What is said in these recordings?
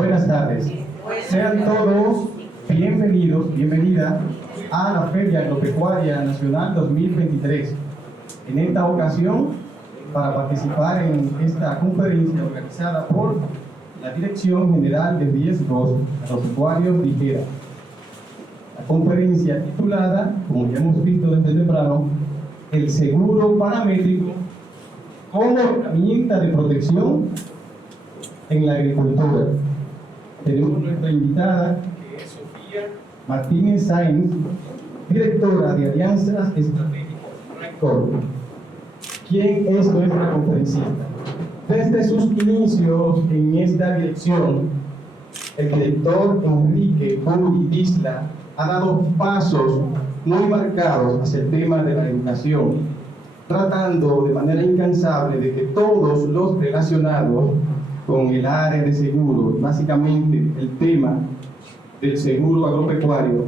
Buenas tardes. Sean todos bienvenidos, bienvenida a la Feria Agropecuaria Nacional 2023. En esta ocasión, para participar en esta conferencia organizada por la Dirección General de Riesgos Agropecuarios DIGERA. La conferencia titulada, como ya hemos visto desde temprano, el seguro paramétrico como herramienta de protección en la agricultura. Tenemos nuestra invitada, que es Sofía Martínez Sáenz, directora de Alianzas Estratégicas Rector. ¿Quién es nuestra conferencista? Desde sus inicios en esta dirección, el director Enrique Buri Disla ha dado pasos muy marcados hacia el tema de la educación, tratando de manera incansable de que todos los relacionados con el área de seguro, básicamente el tema del seguro agropecuario,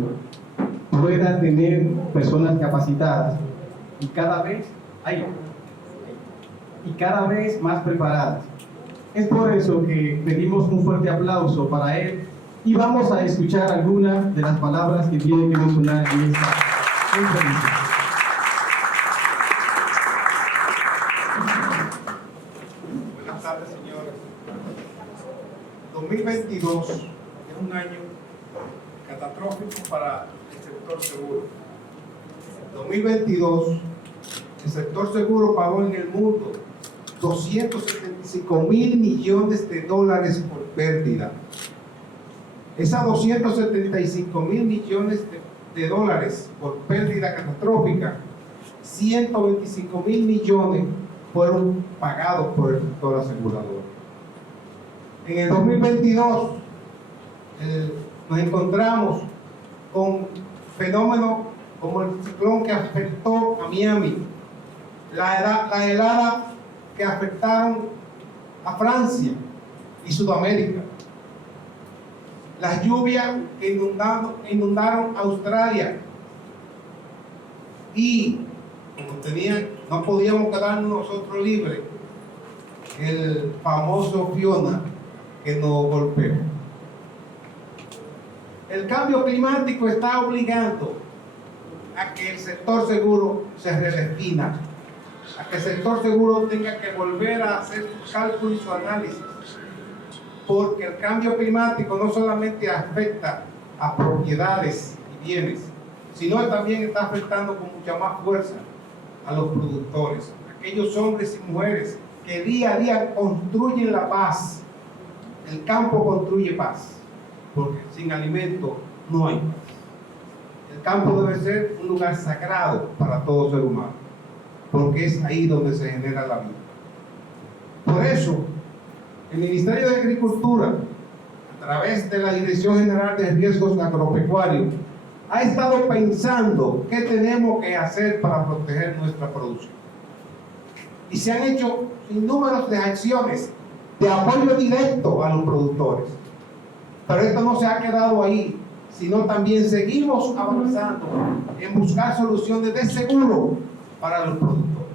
pueda tener personas capacitadas y cada vez más preparadas. Es por eso que pedimos un fuerte aplauso para él y vamos a escuchar algunas de las palabras que tiene que mencionar en esta conferencia. Buenas tardes, señores. 2022 es un año catastrófico para el sector seguro. 2022, el sector seguro pagó en el mundo 275.000 millones de dólares por pérdida. Esas 275.000 millones de dólares por pérdida catastrófica, 125.000 millones fueron pagados por el sector asegurador. En el 2022 nos encontramos con fenómenos como el ciclón que afectó a Miami, la helada que afectaron a Francia y Sudamérica, las lluvias que inundaron Australia, y como no podíamos quedarnos nosotros libres, el famoso Fiona que nos golpeó. El cambio climático está obligando a que el sector seguro se redefina, a que el sector seguro tenga que volver a hacer su cálculo y su análisis, porque el cambio climático no solamente afecta a propiedades y bienes, sino también está afectando con mucha más fuerza a los productores, aquellos hombres y mujeres que día a día construyen la paz. El campo construye paz, porque sin alimento no hay paz. El campo debe ser un lugar sagrado para todo ser humano, porque es ahí donde se genera la vida. Por eso, el Ministerio de Agricultura, a través de la Dirección General de Riesgos Agropecuarios, ha estado pensando qué tenemos que hacer para proteger nuestra producción. Y se han hecho innúmeras de acciones de apoyo directo a los productores. Pero esto no se ha quedado ahí, sino también seguimos avanzando en buscar soluciones de seguro para los productores.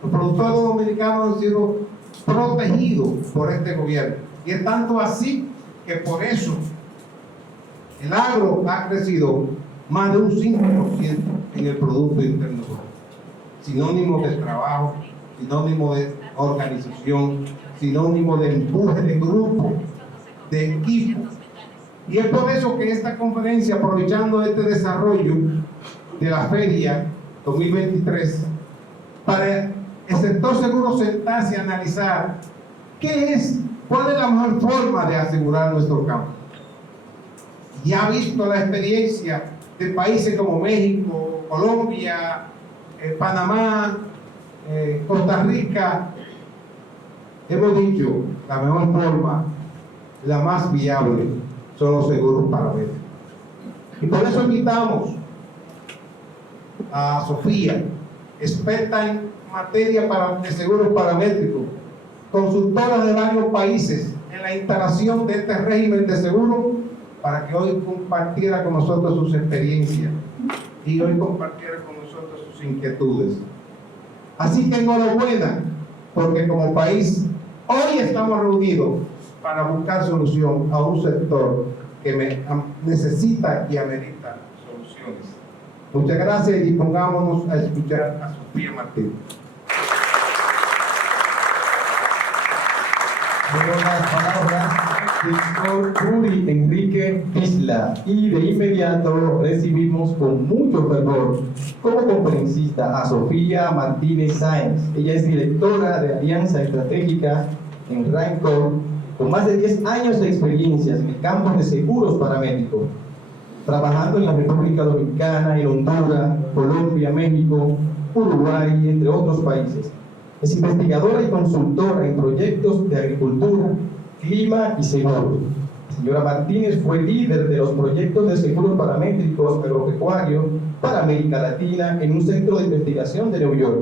Los productores dominicanos han sido protegidos por este gobierno, y es tanto así que por eso el agro ha crecido más de un 5% en el Producto Interno Bruto. Sinónimo de trabajo, sinónimo de organización, sinónimo de empuje de grupo, de equipo. Y es por eso que esta conferencia, aprovechando este desarrollo de la Feria 2023, para el sector seguro sentarse a analizar cuál es la mejor forma de asegurar nuestro campo. Ya ha visto la experiencia de países como México, Colombia, Panamá, Costa Rica. Hemos dicho, la mejor forma, la más viable, son los seguros paramétricos. Y por eso invitamos a Sofía, experta en materia de seguros paramétricos, consultora de varios países en la instalación de este régimen de seguro, para que hoy compartiera con nosotros sus experiencias y hoy compartiera con nosotros sus inquietudes. Así que enhorabuena, porque como país hoy estamos reunidos para buscar solución a un sector que necesita y amerita soluciones. Muchas gracias y dispongámonos a escuchar a Sofía Martínez. Con las palabras del doctor Curi Enrique Isla, y de inmediato recibimos con mucho fervor como conferencista a Sofía Martínez Sáenz. Ella es directora de Alianza Estratégica en RAINCOR, con más de 10 años de experiencia en el campo de seguros paramédicos, trabajando en la República Dominicana, en Honduras, Colombia, México, Uruguay, entre otros países. Es investigadora y consultora en proyectos de agricultura, clima y seguros. La señora Martínez fue líder de los proyectos de seguros paramétricos agropecuarios para América Latina en un centro de investigación de Nueva York,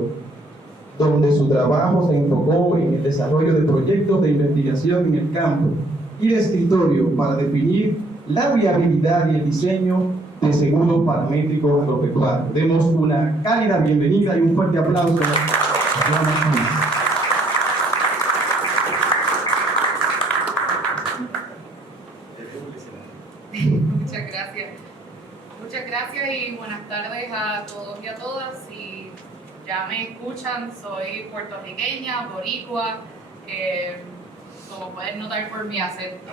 donde su trabajo se enfocó en el desarrollo de proyectos de investigación en el campo y de escritorio para definir la viabilidad y el diseño de seguros paramétricos agropecuarios. Demos una cálida bienvenida y un fuerte aplauso. Muchas gracias. Muchas gracias y buenas tardes a todos y a todas. Si ya me escuchan, soy puertorriqueña, boricua, como pueden notar por mi acento.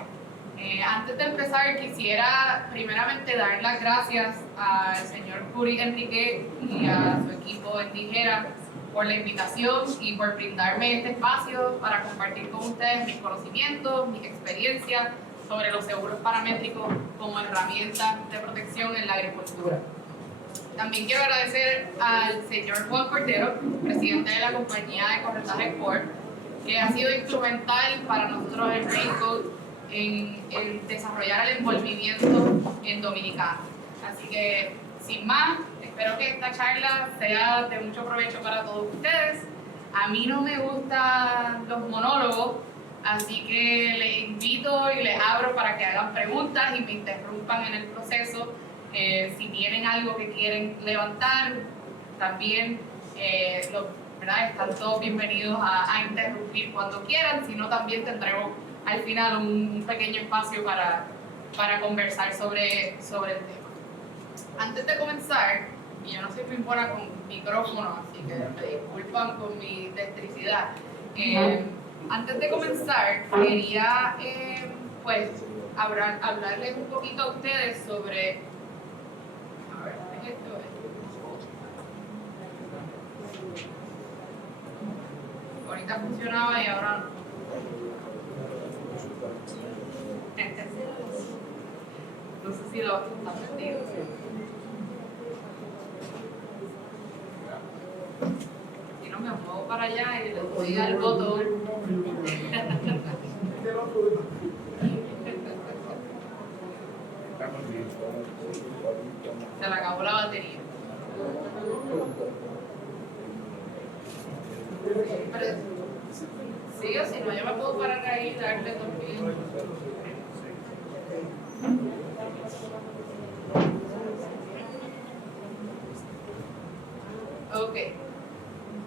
Antes de empezar, quisiera primeramente dar las gracias al señor Curi Enrique y a su equipo en Tijera por la invitación y por brindarme este espacio para compartir con ustedes mis conocimientos, mis experiencias sobre los seguros paramétricos como herramienta de protección en la agricultura. También quiero agradecer al señor Juan Cordero, presidente de la compañía de corretaje Ford, que ha sido instrumental para nosotros en RAINCOR en desarrollar el envolvimiento en Dominicana. Así que, sin más, espero que esta charla sea de mucho provecho para todos ustedes. A mí no me gustan los monólogos, así que les invito y les abro para que hagan preguntas y me interrumpan en el proceso. Si tienen algo que quieren levantar, también ¿verdad? Están todos bienvenidos a interrumpir cuando quieran, si no también tendremos al final un pequeño espacio para conversar sobre el tema. Antes de comenzar, y yo no soy muy buena con micrófono, así que me disculpan con mi destricidad. Antes de comenzar, quería pues hablarles un poquito a ustedes sobre... A ver, ¿qué es esto? Ahorita funcionaba y ahora no. No sé si lo está perdido. Si no, me muevo para allá y le doy al botón. Se le acabó la batería. Pero, sí o si no, yo me puedo parar ahí y darle también. Ok,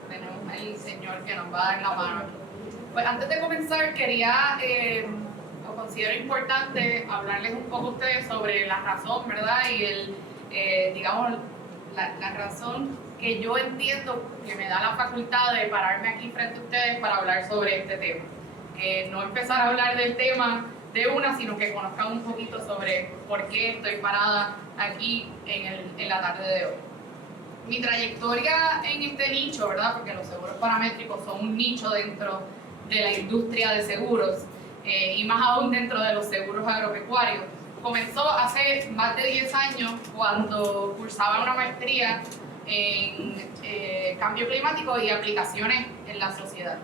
tenemos al señor que nos va a dar la mano. Pues antes de comenzar quería, o considero importante hablarles un poco a ustedes sobre la razón, ¿verdad? Y digamos, la razón que yo entiendo que me da la facultad de pararme aquí frente a ustedes para hablar sobre este tema. No empezar a hablar del tema de una, sino que conozcan un poquito sobre por qué estoy parada aquí en la tarde de hoy. Mi trayectoria en este nicho, ¿verdad? Porque los seguros paramétricos son un nicho dentro de la industria de seguros y más aún dentro de los seguros agropecuarios. Comenzó hace más de 10 años cuando cursaba una maestría en cambio climático y aplicaciones en la sociedad.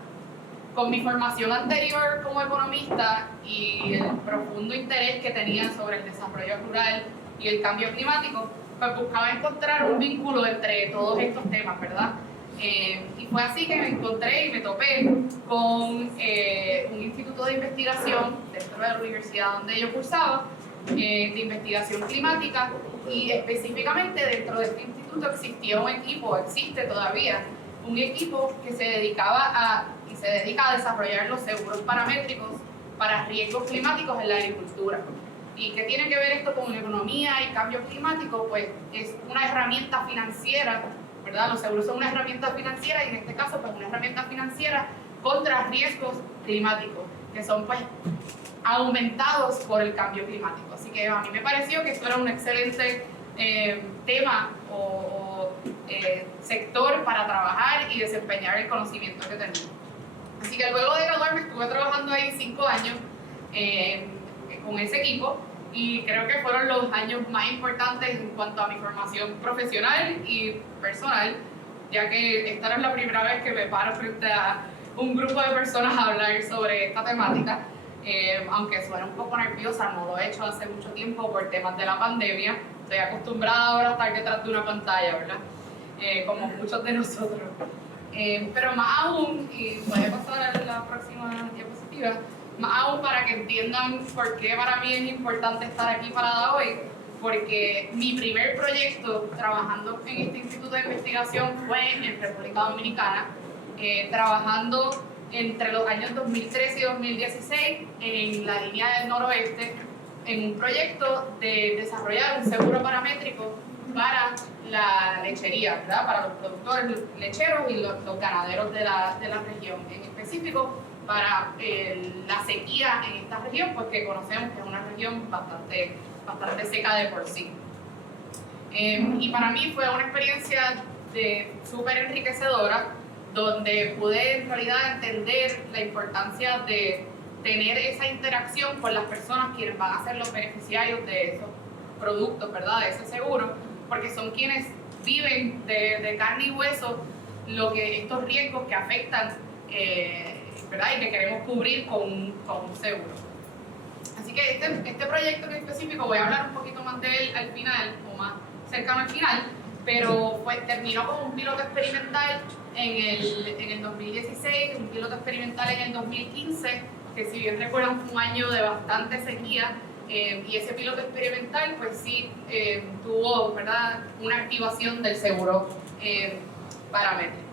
Con mi formación anterior como economista y el profundo interés que tenía sobre el desarrollo rural y el cambio climático, pues buscaba encontrar un vínculo entre todos estos temas, ¿verdad? Y fue así que me encontré y me topé con un instituto de investigación dentro de la universidad donde yo cursaba, de investigación climática, y específicamente dentro de este instituto existía un equipo, existe todavía, un equipo que se dedica a desarrollar los seguros paramétricos para riesgos climáticos en la agricultura. ¿Y qué tiene que ver esto con la economía y cambio climático? Pues es una herramienta financiera, ¿verdad? Los seguros son una herramienta financiera y en este caso pues una herramienta financiera contra riesgos climáticos que son pues aumentados por el cambio climático. Así que a mí me pareció que esto era un excelente tema o sector para trabajar y desempeñar el conocimiento que tenemos. Así que luego de graduarme estuve trabajando ahí 5 años con ese equipo y creo que fueron los años más importantes en cuanto a mi formación profesional y personal, ya que esta no es la primera vez que me paro frente a un grupo de personas a hablar sobre esta temática. Aunque suena un poco nerviosa, no lo he hecho hace mucho tiempo por temas de la pandemia. Estoy acostumbrada ahora a estar detrás de una pantalla, ¿verdad? Como muchos de nosotros. Pero más aún, y voy a pasar a la próxima diapositiva, más aún para que entiendan por qué para mí es importante estar aquí parada hoy, porque mi primer proyecto trabajando en este instituto de investigación fue en República Dominicana, trabajando entre los años 2013 y 2016 en la línea del noroeste en un proyecto de desarrollar un seguro paramétrico para la lechería, ¿verdad? Para los productores lecheros y los ganaderos de la región, en específico para la sequía en esta región, porque conocemos que es una región bastante seca de por sí. Y para mí fue una experiencia súper enriquecedora, donde pude en realidad entender la importancia de tener esa interacción con las personas quienes van a ser los beneficiarios de esos productos, ¿verdad? De ese seguro, porque son quienes viven de carne y hueso estos riesgos que afectan, ¿verdad? Y que queremos cubrir con un seguro. Así que este proyecto en específico, voy a hablar un poquito más de él al final, o más cercano al final, pero pues terminó como un piloto experimental en el 2016, un piloto experimental en el 2015, que si bien recuerdan fue un año de bastante sequía, y ese piloto experimental pues sí tuvo, ¿verdad?, una activación del seguro paramétrico.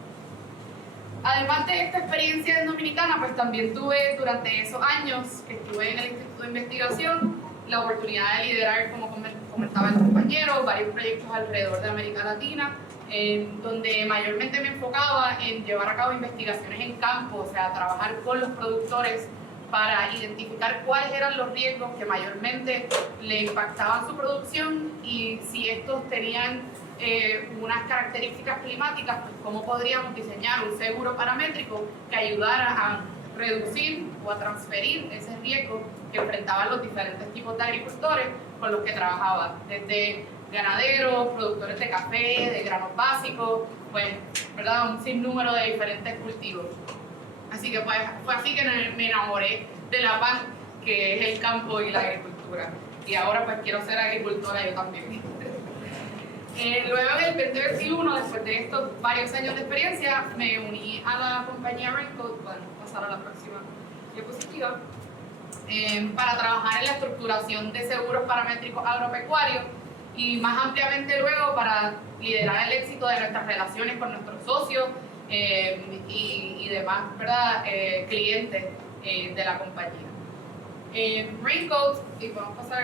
Además de esta experiencia en Dominicana, pues también tuve durante esos años que estuve en el Instituto de Investigación la oportunidad de liderar, como comentaba el compañero, varios proyectos alrededor de América Latina, donde mayormente me enfocaba en llevar a cabo investigaciones en campo, o sea, trabajar con los productores para identificar cuáles eran los riesgos que mayormente le impactaban su producción y si estos tenían unas características climáticas, pues cómo podríamos diseñar un seguro paramétrico que ayudara a reducir o a transferir ese riesgo que enfrentaban los diferentes tipos de agricultores con los que trabajaba, desde ganaderos, productores de café, de granos básicos, pues, ¿verdad?, un sinnúmero de diferentes cultivos. Así que pues, fue así que me enamoré de la paz que es el campo y la agricultura. Y ahora pues quiero ser agricultora yo también. Luego en el 2021, después de estos varios años de experiencia, me uní a la compañía Raincoat, bueno, pasar a la próxima diapositiva, para trabajar en la estructuración de seguros paramétricos agropecuarios y más ampliamente luego para liderar el éxito de nuestras relaciones con nuestros socios y demás, ¿verdad?, clientes de la compañía. Raincoat, y vamos a pasar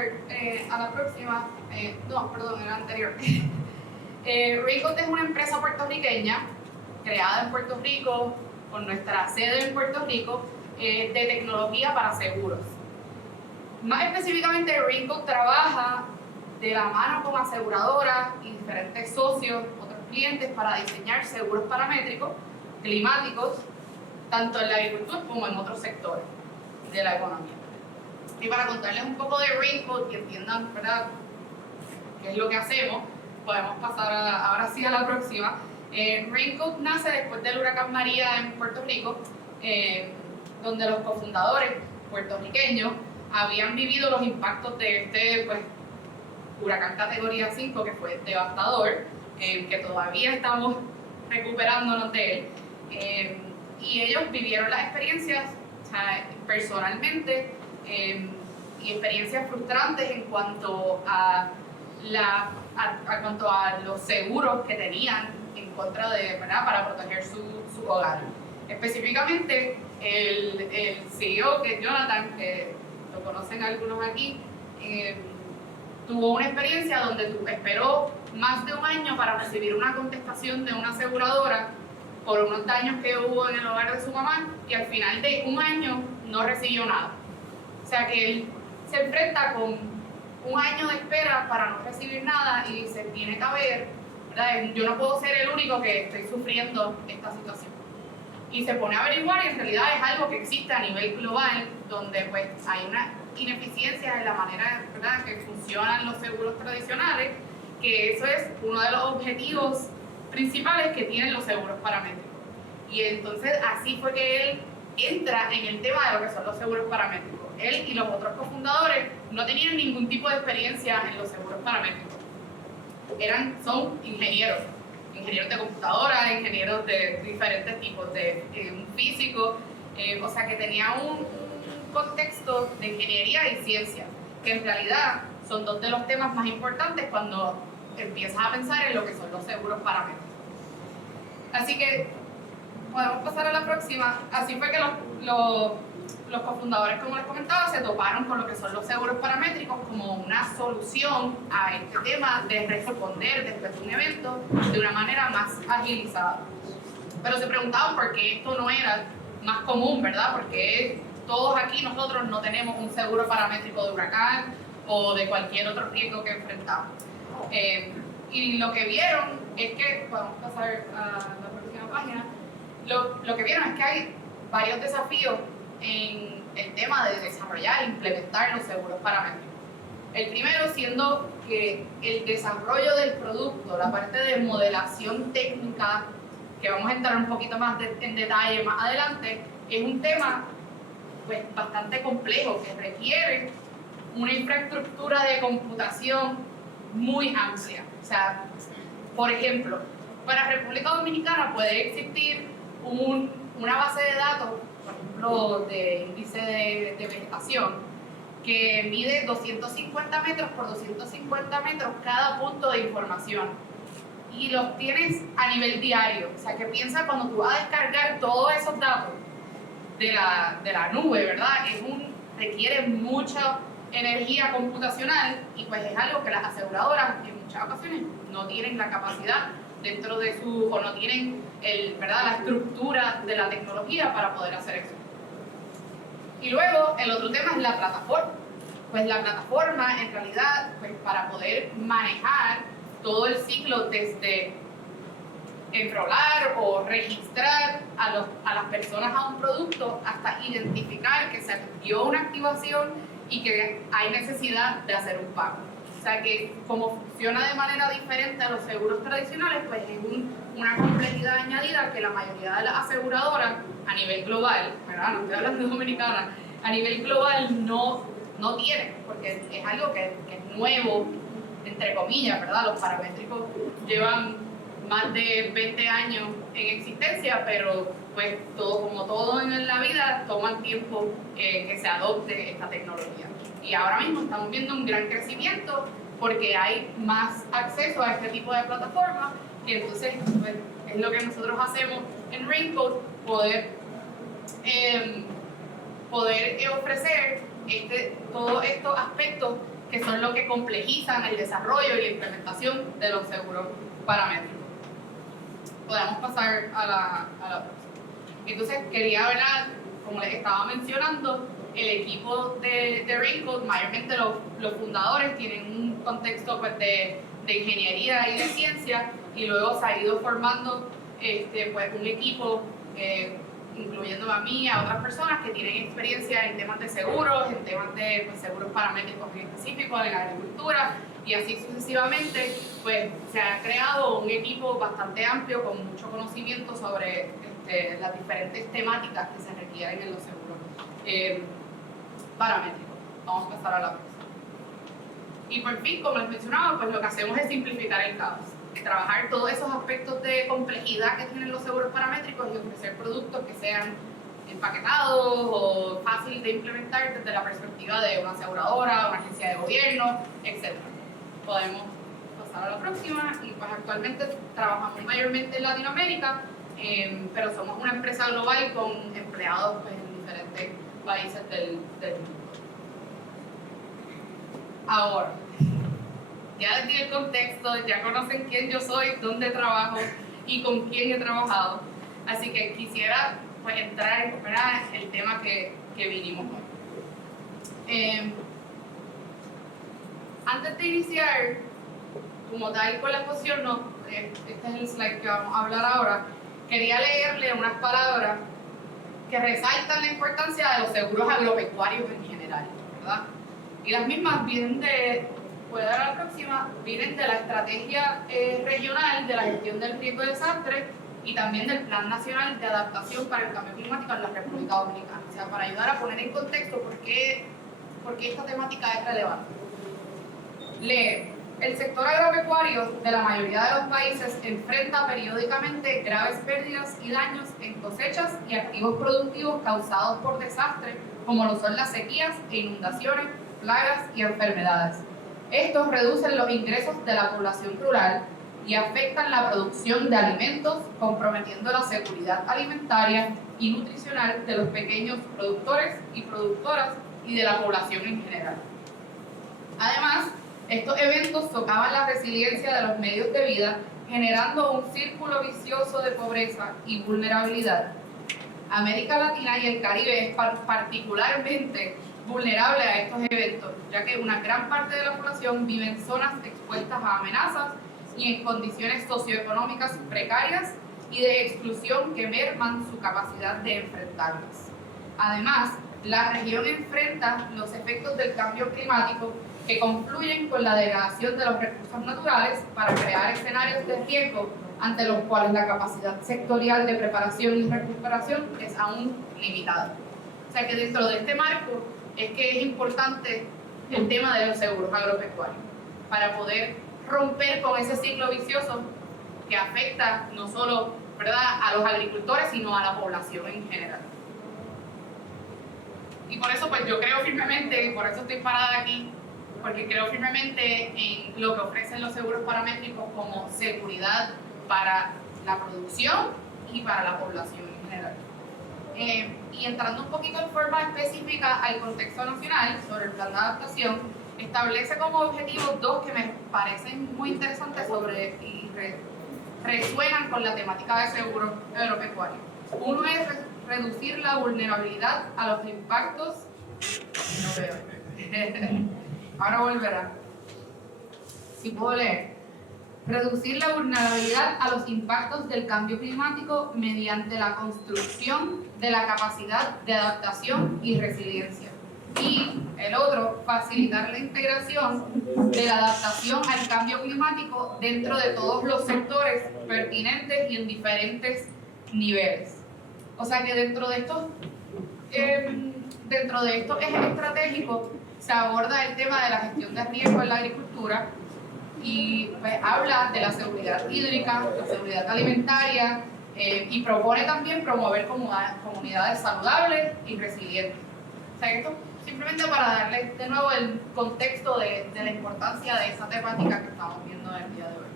a la próxima, no, perdón, la anterior. Raincoat es una empresa puertorriqueña creada en Puerto Rico, con nuestra sede en Puerto Rico, de tecnología para seguros. Más específicamente, Raincoat trabaja de la mano con aseguradoras y diferentes socios, otros clientes, para diseñar seguros paramétricos climáticos, tanto en la agricultura como en otros sectores de la economía. Y para contarles un poco de Raincoat y entiendan, ¿verdad?, qué es lo que hacemos, podemos pasar ahora sí a la próxima. Raincoat nace después del huracán María en Puerto Rico, donde los cofundadores puertorriqueños habían vivido los impactos de este pues, huracán categoría 5, que fue devastador, que todavía estamos recuperándonos de él. Y ellos vivieron las experiencias, o sea, personalmente, y experiencias frustrantes en cuanto a los seguros que tenían en contra de, ¿verdad?, para proteger su hogar. Específicamente, el CEO, que es Jonathan, que lo conocen algunos aquí, tuvo una experiencia donde esperó más de un año para recibir una contestación de una aseguradora por unos daños que hubo en el hogar de su mamá, y al final de un año no recibió nada. O sea que él se enfrenta con un año de espera para no recibir nada y se tiene que ver, ¿verdad? Yo no puedo ser el único que estoy sufriendo esta situación. Y se pone a averiguar, y en realidad es algo que existe a nivel global, donde pues hay una ineficiencia en la manera, ¿verdad?, que funcionan los seguros tradicionales, que eso es uno de los objetivos principales que tienen los seguros paramétricos. Y entonces así fue que él entra en el tema de lo que son los seguros paramétricos. Él y los otros cofundadores no tenían ningún tipo de experiencia en los seguros paramétricos. Son ingenieros de computadora, ingenieros de diferentes tipos, de físico, o sea que tenía un contexto de ingeniería y ciencia, que en realidad son dos de los temas más importantes cuando empiezas a pensar en lo que son los seguros paramétricos. Así que podemos pasar a la próxima. Así fue que los cofundadores, como les comentaba, se toparon con lo que son los seguros paramétricos como una solución a este tema de responder después de un evento de una manera más agilizada. Pero se preguntaban por qué esto no era más común, ¿verdad? Porque todos aquí nosotros no tenemos un seguro paramétrico de huracán o de cualquier otro riesgo que enfrentamos. Y lo que vieron es que, podemos pasar a la próxima página, lo que vieron es que hay varios desafíos en el tema de desarrollar e implementar los seguros paramétricos. El primero siendo que el desarrollo del producto, la parte de modelación técnica, que vamos a entrar un poquito más en detalle más adelante, es un tema pues bastante complejo que requiere una infraestructura de computación muy amplia. O sea, por ejemplo, para República Dominicana puede existir una base de datos, por ejemplo, de índice de vegetación, que mide 250 metros por 250 metros cada punto de información. Y los tienes a nivel diario. O sea, que piensa cuando tú vas a descargar todos esos datos de la nube, ¿verdad? Requiere mucha energía computacional, y pues es algo que las aseguradoras en muchas ocasiones no tienen la capacidad dentro de o no tienen ¿verdad?, la estructura de la tecnología para poder hacer eso. Y luego el otro tema es la plataforma. Pues la plataforma en realidad, pues para poder manejar todo el ciclo desde enrolar o registrar a las personas a un producto hasta identificar que se dio una activación y que hay necesidad de hacer un pago. O sea que como funciona de manera diferente a los seguros tradicionales, pues es una complejidad añadida que la mayoría de las aseguradoras a nivel global, ¿verdad?, no estoy hablando de Dominicana, a nivel global no tienen, porque es algo que es nuevo, entre comillas, ¿verdad? Los paramétricos llevan más de 20 años en existencia, pero pues como todo en la vida, toman tiempo que se adopte esta tecnología. Y ahora mismo estamos viendo un gran crecimiento porque hay más acceso a este tipo de plataformas, y entonces pues, es lo que nosotros hacemos en Raincoat, poder ofrecer todos estos aspectos que son los que complejizan el desarrollo y la implementación de los seguros paramétricos. Podemos pasar a la próxima. Entonces quería hablar, como les estaba mencionando, el equipo de Raincoat, mayormente los fundadores tienen un contexto pues, de ingeniería y de ciencia, y luego se ha ido formando pues, un equipo incluyendo a mí y a otras personas que tienen experiencia en temas de seguros, en temas de pues, seguros paramétricos en específico, en la agricultura, y así sucesivamente, pues se ha creado un equipo bastante amplio con mucho conocimiento sobre las diferentes temáticas que se requieren en los seguros paramétricos. Vamos a pasar a la próxima. Y por fin, como les mencionaba, pues lo que hacemos es simplificar el caos. Trabajar todos esos aspectos de complejidad que tienen los seguros paramétricos y ofrecer productos que sean empaquetados o fáciles de implementar desde la perspectiva de una aseguradora, una agencia de gobierno, etc. Podemos pasar a la próxima. Y pues actualmente trabajamos mayormente en Latinoamérica, pero somos una empresa global con empleados pues, en diferentes países del mundo. Ahora, ya les di el contexto, ya conocen quién yo soy, dónde trabajo y con quién he trabajado, así que quisiera pues, entrar en el tema que vinimos hoy. Antes de iniciar, como tal con la exposición, este es el slide que vamos a hablar ahora, quería leerle unas palabras que resaltan la importancia de los seguros agropecuarios en general, ¿verdad? Y las mismas vienen puede dar la próxima, vienen de la estrategia regional de la gestión del riesgo de desastre y también del Plan Nacional de Adaptación para el Cambio Climático en la República Dominicana. O sea, para ayudar a poner en contexto por qué esta temática es relevante. El sector agropecuario de la mayoría de los países enfrenta periódicamente graves pérdidas y daños en cosechas y activos productivos causados por desastres como lo son las sequías e inundaciones, plagas y enfermedades. Estos reducen los ingresos de la población rural y afectan la producción de alimentos, comprometiendo la seguridad alimentaria y nutricional de los pequeños productores y productoras y de la población en general. Además, estos eventos socavan la resiliencia de los medios de vida, generando un círculo vicioso de pobreza y vulnerabilidad. América Latina y el Caribe es particularmente vulnerable a estos eventos, ya que una gran parte de la población vive en zonas expuestas a amenazas y en condiciones socioeconómicas precarias y de exclusión que merman su capacidad de enfrentarlas. Además, la región enfrenta los efectos del cambio climático que confluyen con la degradación de los recursos naturales para crear escenarios de riesgo ante los cuales la capacidad sectorial de preparación y recuperación es aún limitada. O sea que dentro de este marco es que es importante el tema de los seguros agropecuarios para poder romper con ese ciclo vicioso que afecta no solo, ¿verdad?, a los agricultores, sino a la población en general. Y por eso pues yo creo firmemente, y por eso estoy parada aquí, porque creo firmemente en lo que ofrecen los seguros paramétricos como seguridad para la producción y para la población en general. Y entrando un poquito en forma específica al contexto nacional sobre el plan de adaptación, establece como objetivo dos que me parecen muy interesantes y resuenan con la temática de seguros agropecuarios. Uno es reducir la vulnerabilidad a los impactos. No veo. Ahora volverá. Si puedo leer. Reducir la vulnerabilidad a los impactos del cambio climático mediante la construcción de la capacidad de adaptación y resiliencia. Y el otro, facilitar la integración de la adaptación al cambio climático dentro de todos los sectores pertinentes y en diferentes niveles. O sea que dentro de estos ejes estratégicos se aborda el tema de la gestión de riesgo en la agricultura y pues, habla de la seguridad hídrica, la seguridad alimentaria y propone también promover comunidades saludables y resilientes. O sea, esto simplemente para darles de nuevo el contexto de la importancia de esa temática que estamos viendo en el día de hoy.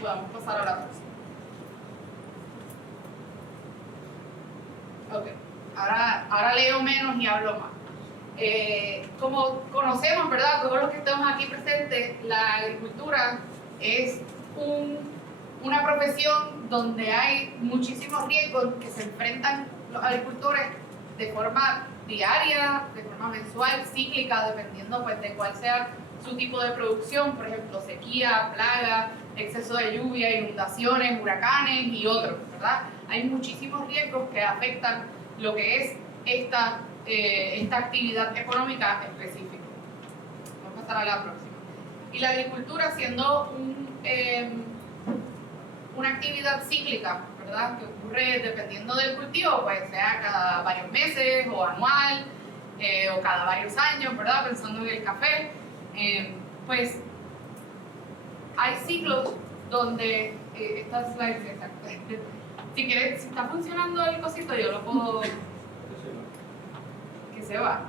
Podemos pasar a la próxima. Ok, ahora leo menos y hablo más. Como conocemos, ¿verdad? Todos los que estamos aquí presentes, la agricultura es una profesión donde hay muchísimos riesgos que se enfrentan los agricultores de forma diaria, de forma mensual, cíclica, dependiendo pues, de cuál sea su tipo de producción, por ejemplo, sequía, plaga, exceso de lluvia, inundaciones, huracanes y otros, ¿verdad? Hay muchísimos riesgos que afectan lo que es esta actividad económica específica. Vamos a pasar a la próxima. Y la agricultura siendo una actividad cíclica, ¿verdad? Que ocurre dependiendo del cultivo, pues sea cada varios meses o anual o cada varios años, ¿verdad? Pensando en el café, pues hay ciclos donde estas slides, exacto. Si quieres, si está funcionando el cosito, yo lo puedo que se va.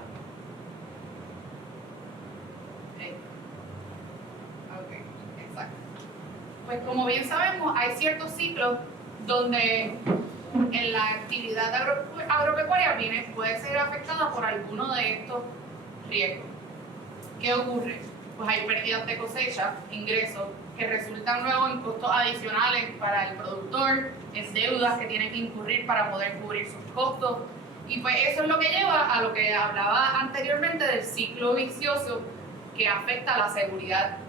Ok, exacto. pues como bien sabemos, hay ciertos ciclos donde en la actividad agropecuaria puede ser afectada por alguno de estos riesgos. ¿Qué ocurre? Pues hay pérdidas de cosecha, ingresos, que resultan luego en costos adicionales para el productor, en deudas que tiene que incurrir para poder cubrir sus costos. Y pues eso es lo que lleva a lo que hablaba anteriormente del ciclo vicioso que afecta a la seguridad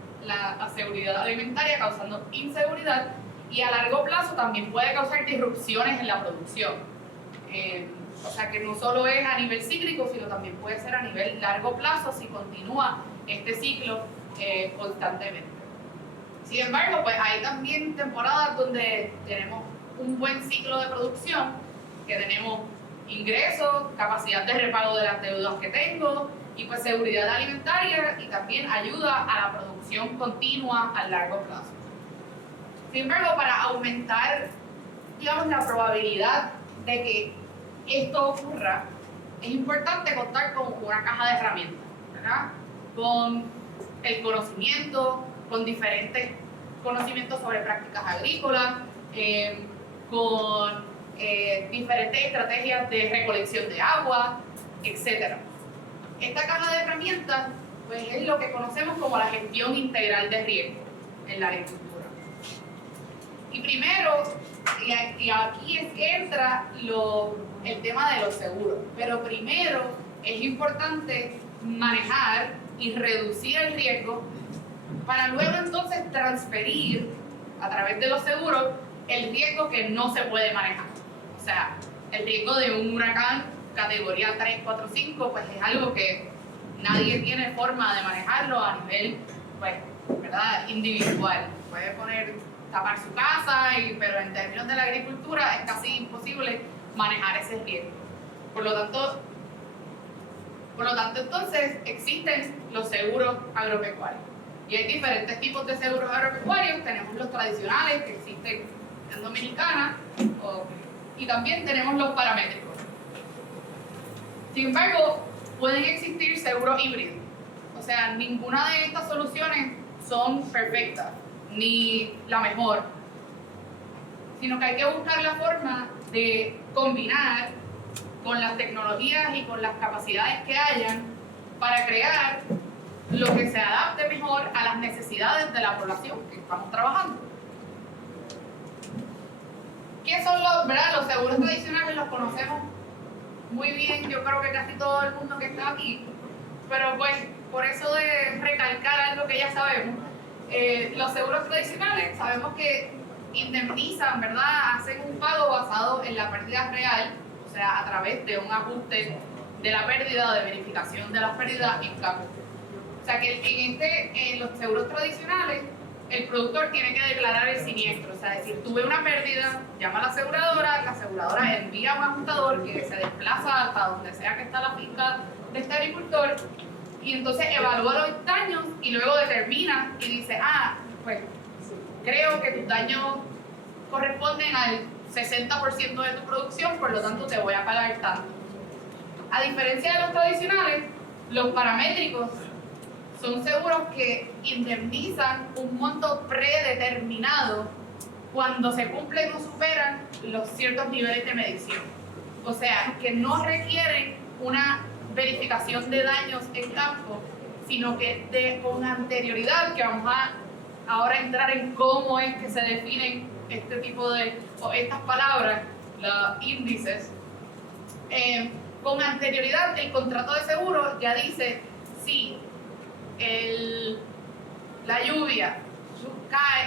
alimentaria, causando inseguridad, y a largo plazo también puede causar disrupciones en la producción. O sea que no solo es a nivel cíclico, sino también puede ser a nivel largo plazo si continúa este ciclo constantemente. Sin embargo, pues hay también temporadas donde tenemos un buen ciclo de producción, que tenemos ingresos, capacidad de repago de las deudas que tengo, y pues seguridad alimentaria, y también ayuda a la producción continua a largo plazo. Sin embargo, para aumentar, digamos, la probabilidad de que esto ocurra, es importante contar con una caja de herramientas, ¿verdad? Con el conocimiento, con diferentes conocimientos sobre prácticas agrícolas, con diferentes estrategias de recolección de agua, etc. Esta caja de herramientas pues, es lo que conocemos como la gestión integral de riesgo en la agricultura. Y primero, y aquí es que entra el tema de los seguros, pero primero es importante manejar y reducir el riesgo para luego entonces transferir a través de los seguros el riesgo que no se puede manejar. O sea, el riesgo de un huracán categoría 3, 4, 5, pues es algo que nadie tiene forma de manejarlo a nivel, pues, ¿verdad?, individual. Puede tapar su casa, pero en términos de la agricultura es casi imposible manejar ese riesgo. Por lo tanto, entonces, existen los seguros agropecuarios. Y hay diferentes tipos de seguros agropecuarios. Tenemos los tradicionales que existen en Dominicana, y también tenemos los paramétricos. Sin embargo, pueden existir seguros híbridos. O sea, ninguna de estas soluciones son perfectas, ni la mejor, sino que hay que buscar la forma de combinar con las tecnologías y con las capacidades que hayan para crear lo que se adapte mejor a las necesidades de la población que estamos trabajando. ¿Qué son los seguros tradicionales? Los conocemos muy bien, yo creo que casi todo el mundo que está aquí, pero pues por eso de recalcar algo que ya sabemos, los seguros tradicionales sabemos que indemnizan, ¿verdad? Hacen un pago basado en la pérdida real, o sea, a través de un ajuste de la pérdida, de verificación de las pérdidas en campo. O sea que en los seguros tradicionales, el productor tiene que declarar el siniestro, o sea, decir, tuve una pérdida, llama a la aseguradora envía a un ajustador que se desplaza hasta donde sea que está la finca de este agricultor, y entonces evalúa los daños y luego determina y dice, pues creo que tus daños corresponden al 60% de tu producción, por lo tanto te voy a pagar tanto. A diferencia de los tradicionales, los paramétricos son seguros que indemnizan un monto predeterminado cuando se cumplen o superan los ciertos niveles de medición. O sea, que no requieren una verificación de daños en campo, sino que con anterioridad, que vamos a ahora entrar en cómo es que se definen este tipo o estas palabras, los índices, con anterioridad el contrato de seguro ya dice, sí, la lluvia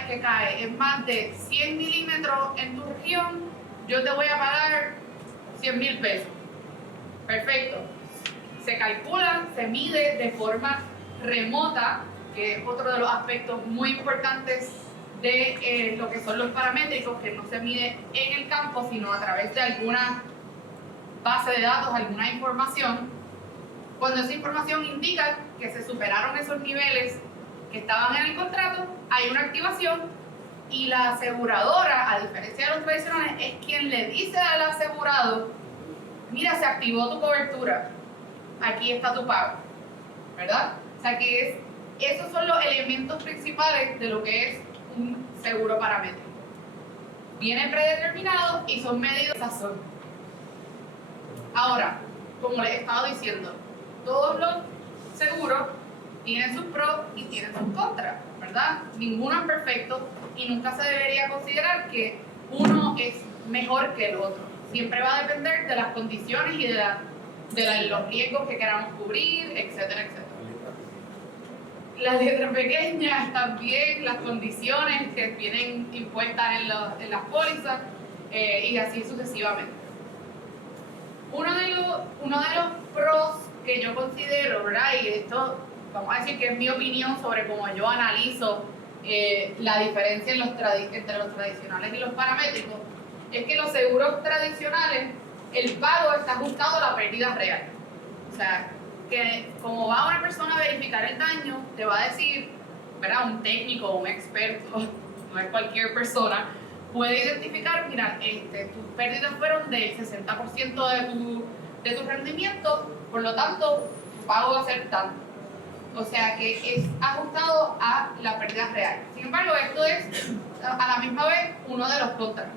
que cae es más de 100 milímetros en tu región, yo te voy a pagar 100,000 pesos. Perfecto. Se calcula, se mide de forma remota, que es otro de los aspectos muy importantes de lo que son los paramétricos, que no se mide en el campo, sino a través de alguna base de datos, alguna información. Cuando esa información indica que se superaron esos niveles que estaban en el contrato, hay una activación y la aseguradora, a diferencia de los tradicionales, es quien le dice al asegurado, mira, se activó tu cobertura, aquí está tu pago, ¿verdad? O sea que esos son los elementos principales de lo que es un seguro paramétrico. Viene predeterminado y son medidos a sazón. Ahora, como les he estado diciendo, todos los seguros tienen sus pros y tienen sus contras, ¿verdad? Ninguno es perfecto y nunca se debería considerar que uno es mejor que el otro. Siempre va a depender de las condiciones y de los riesgos que queramos cubrir, etcétera, etcétera. Las letras pequeñas también, las condiciones que vienen impuestas en las pólizas y así sucesivamente. Uno de los pros que yo considero, ¿verdad? Y esto vamos a decir que es mi opinión sobre cómo yo analizo la diferencia entre los tradicionales y los paramétricos, es que los seguros tradicionales, el pago está ajustado a la pérdida real. O sea, que como va una persona a verificar el daño, te va a decir, ¿verdad? Un técnico o un experto, no es cualquier persona, puede identificar, mira, tus pérdidas fueron del 60% de tu rendimiento, por lo tanto, tu pago va a ser tanto. O sea que es ajustado a la pérdida real. Sin embargo, esto es a la misma vez uno de los contras,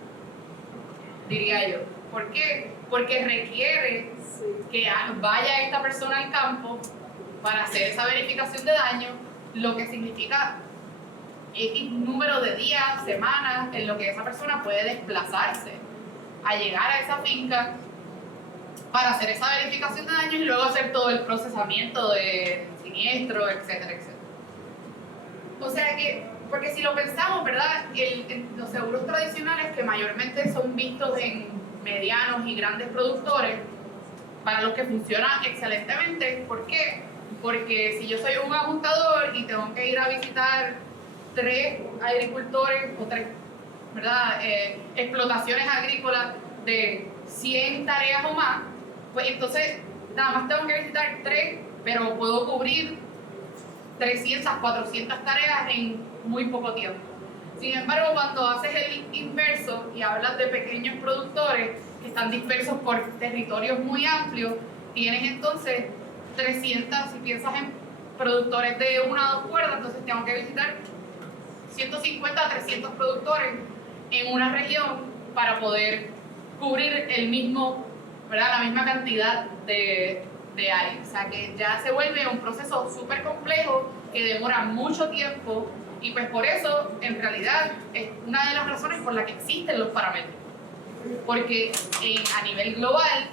diría yo. ¿Por qué? Porque requiere que vaya esta persona al campo para hacer esa verificación de daño, lo que significa X número de días, semanas, en lo que esa persona puede desplazarse a llegar a esa finca para hacer esa verificación de daños y luego hacer todo el procesamiento de siniestro, etcétera, etcétera. O sea que, porque si lo pensamos, ¿verdad? Los seguros tradicionales que mayormente son vistos en medianos y grandes productores, para los que funcionan excelentemente. ¿Por qué? Porque si yo soy un ajustador y tengo que ir a visitar 3 agricultores o 3, ¿verdad? Explotaciones agrícolas de 100 tareas o más, pues entonces nada más tengo que visitar 3, pero puedo cubrir 300, 400 tareas en muy poco tiempo. Sin embargo, cuando haces el inverso y hablas de pequeños productores que están dispersos por territorios muy amplios, tienes entonces 300, si piensas en productores de 1 a 2 cuerdas, entonces tengo que visitar 150 a 300 productores en una región para poder cubrir el mismo, ¿verdad? La misma cantidad de área. O sea que ya se vuelve un proceso súper complejo que demora mucho tiempo y pues por eso en realidad es una de las razones por las que existen los paramétricos. Porque a nivel global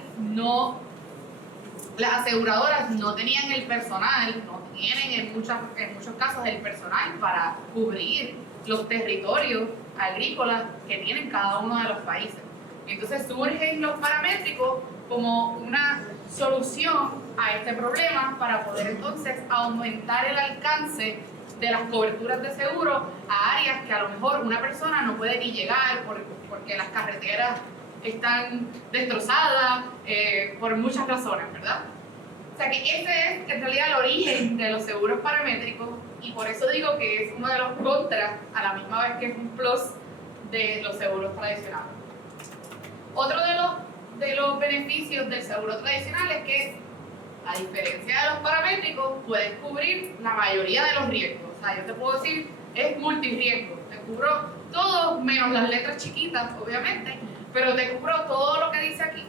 las aseguradoras no tenían el personal, no tienen en muchos casos el personal para cubrir los territorios agrícolas que tienen cada uno de los países. Entonces surgen los paramétricos como una solución a este problema para poder entonces aumentar el alcance de las coberturas de seguro a áreas que a lo mejor una persona no puede ni llegar porque las carreteras están destrozadas por muchas razones, ¿verdad? O sea que ese es en realidad el origen de los seguros paramétricos y por eso digo que es uno de los contras a la misma vez que es un plus de los seguros tradicionales. Otro de los beneficios del seguro tradicional es que, a diferencia de los paramétricos, puedes cubrir la mayoría de los riesgos. O sea, yo te puedo decir, es multirriesgo. Te cubro todo menos las letras chiquitas, obviamente, pero te cubro todo lo que dice aquí.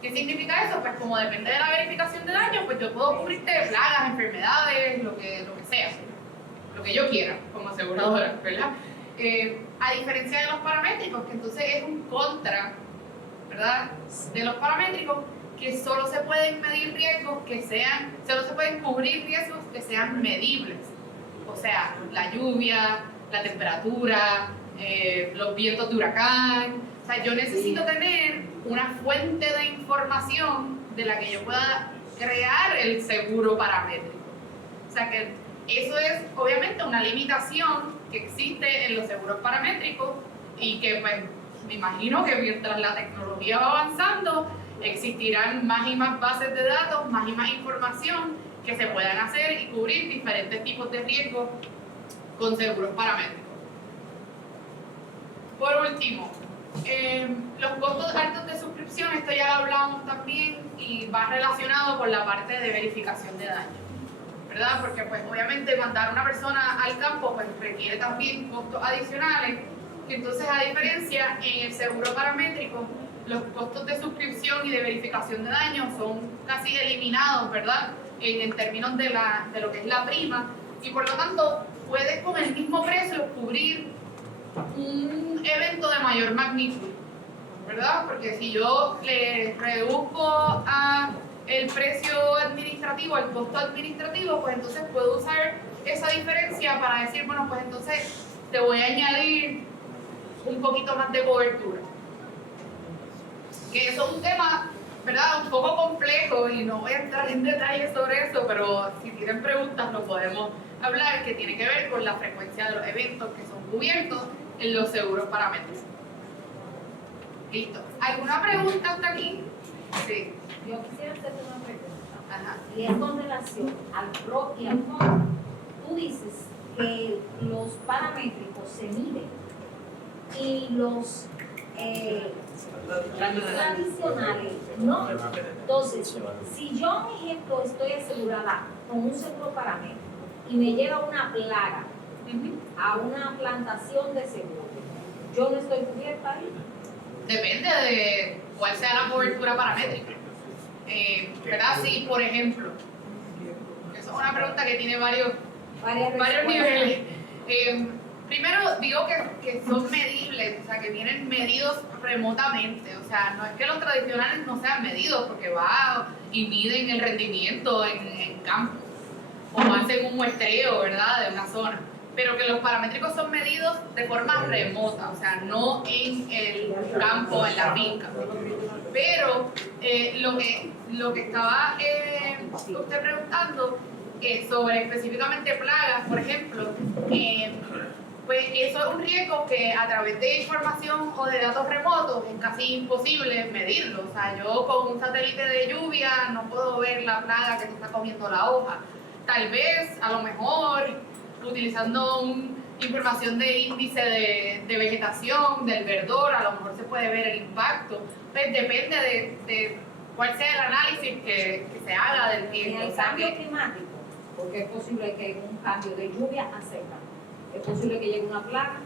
¿Qué significa eso? Pues como depende de la verificación de daño, pues yo puedo cubrirte plagas, enfermedades, lo que sea, lo que yo quiera como aseguradora, ¿verdad? A diferencia de los paramétricos, que entonces es un contra, ¿verdad? De los paramétricos, que solo se pueden medir riesgos solo se pueden cubrir riesgos que sean medibles. O sea, la lluvia, la temperatura, los vientos de huracán. O sea, yo necesito tener una fuente de información de la que yo pueda crear el seguro paramétrico. O sea que eso es obviamente una limitación que existe en los seguros paramétricos y que pues me imagino que mientras la tecnología va avanzando existirán más y más bases de datos, más y más información que se puedan hacer y cubrir diferentes tipos de riesgos con seguros paramétricos. Por último, los costos altos de suscripción, esto ya lo hablamos también y va relacionado con la parte de verificación de daño, ¿verdad? Porque pues obviamente mandar a una persona al campo pues requiere también costos adicionales. Entonces, a diferencia, en el seguro paramétrico, los costos de suscripción y de verificación de daños son casi eliminados, ¿verdad? En términos de lo que es la prima, y por lo tanto puedes con el mismo precio cubrir un evento de mayor magnitud, ¿verdad? Porque si yo le reduzco a el precio administrativo, el costo administrativo, pues entonces puedo usar esa diferencia para decir, bueno, pues entonces te voy a añadir un poquito más de cobertura. Que eso es un tema, ¿verdad?, un poco complejo y no voy a entrar en detalle sobre eso, pero si tienen preguntas lo podemos hablar, que tiene que ver con la frecuencia de los eventos que son cubiertos en los seguros paramétricos. Listo. ¿Alguna pregunta hasta aquí? Sí. Yo quisiera hacerte una pregunta. Ajá. Y es con relación al PRO y al CON. Tú dices que los paramétricos se miden y los tradicionales no. Entonces, si yo, por ejemplo, estoy asegurada con un seguro paramétrico y me lleva una plaga a una plantación de seguro, ¿yo no estoy cubierta ahí? Depende de cuál sea la cobertura paramétrica. ¿Verdad? Sí, por ejemplo. Esa es una pregunta que tiene varios niveles. Primero digo que son medibles, o sea, que vienen medidos remotamente. O sea, no es que los tradicionales no sean medidos, porque va y miden el rendimiento en campo, o hacen un muestreo, ¿verdad?, de una zona. Pero que los paramétricos son medidos de forma remota, o sea, no en el campo, en la finca. Pero lo que estaba usted preguntando sobre específicamente plagas, por ejemplo, pues eso es un riesgo que a través de información o de datos remotos es casi imposible medirlo. O sea, yo con un satélite de lluvia no puedo ver la plaga que se está comiendo la hoja. Tal vez, a lo mejor, utilizando información de índice de vegetación, del verdor, a lo mejor se puede ver el impacto. Pues depende de cuál sea el análisis que se haga del En tiempo. el cambio climático, porque es posible que un cambio de lluvia a seca, es posible que llegue una plaga.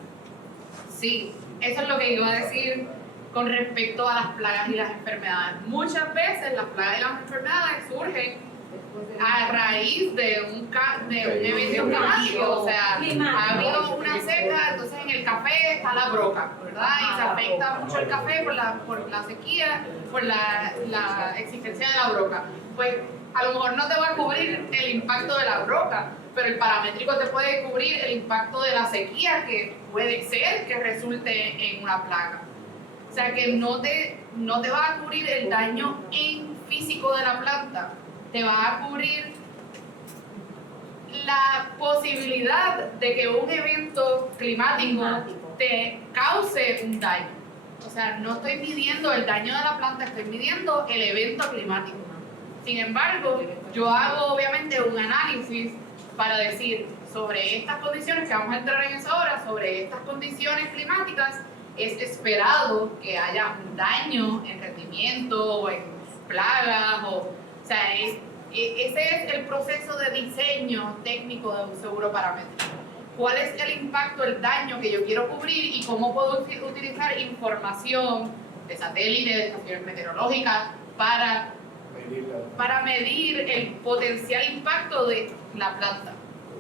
Sí, eso es lo que iba a decir con respecto a las plagas y las enfermedades. Muchas veces las plagas y las enfermedades surgen a raíz de un evento climático, o sea, ha habido una seca, entonces en el café está la broca, ¿verdad? Y se afecta mucho el café por la sequía, por la existencia de la broca. Pues a lo mejor no te va a cubrir el impacto de la broca, pero el paramétrico te puede cubrir el impacto de la sequía, que puede ser que resulte en una plaga. O sea que no te va a cubrir el daño en físico de la planta, te va a cubrir la posibilidad de que un evento climático te cause un daño. O sea, no estoy midiendo el daño de la planta, estoy midiendo el evento climático. Sin embargo, yo hago obviamente un análisis para decir sobre estas condiciones, que vamos a entrar en eso ahora, sobre estas condiciones climáticas, es esperado que haya un daño en rendimiento o en plagas, o sea, ese es el proceso de diseño técnico de un seguro paramétrico. ¿Cuál es el impacto, el daño que yo quiero cubrir y cómo puedo utilizar información de satélite, de estaciones meteorológicas para medir el potencial impacto de la planta,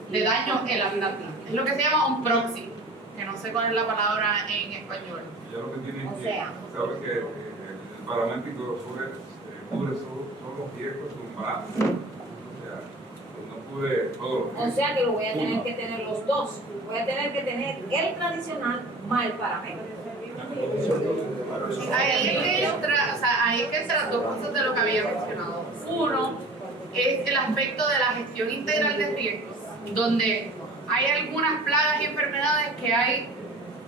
de daño en la planta? Es lo que se llama un proxy, que no sé cuál es la palabra en español. Ya lo que tiene O sea, sabe que el paramétrico cubre son los riesgos humanos. O sea, no cubre todos los riesgos. O sea que lo voy a tener que tener los dos. Voy a tener que tener el tradicional más el paramétrico. Ahí es que entran dos cosas de lo que había mencionado. Uno es el aspecto de la gestión integral de riesgos, donde hay algunas plagas y enfermedades que hay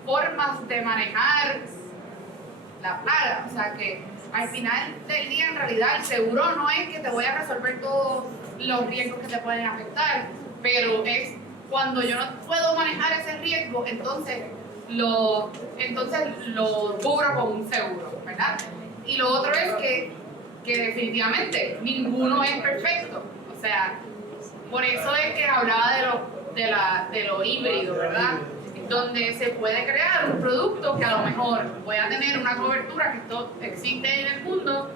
formas de manejar la plaga. O sea que al final del día, en realidad, el seguro no es que te voy a resolver todos los riesgos que te pueden afectar, pero es cuando yo no puedo manejar ese riesgo, entonces lo cubro con un seguro, ¿verdad? Y lo otro es que definitivamente ninguno es perfecto. O sea, Por eso es que hablaba de lo híbrido, ¿verdad? Donde se puede crear un producto que a lo mejor voy a tener una cobertura, que esto existe en el mundo,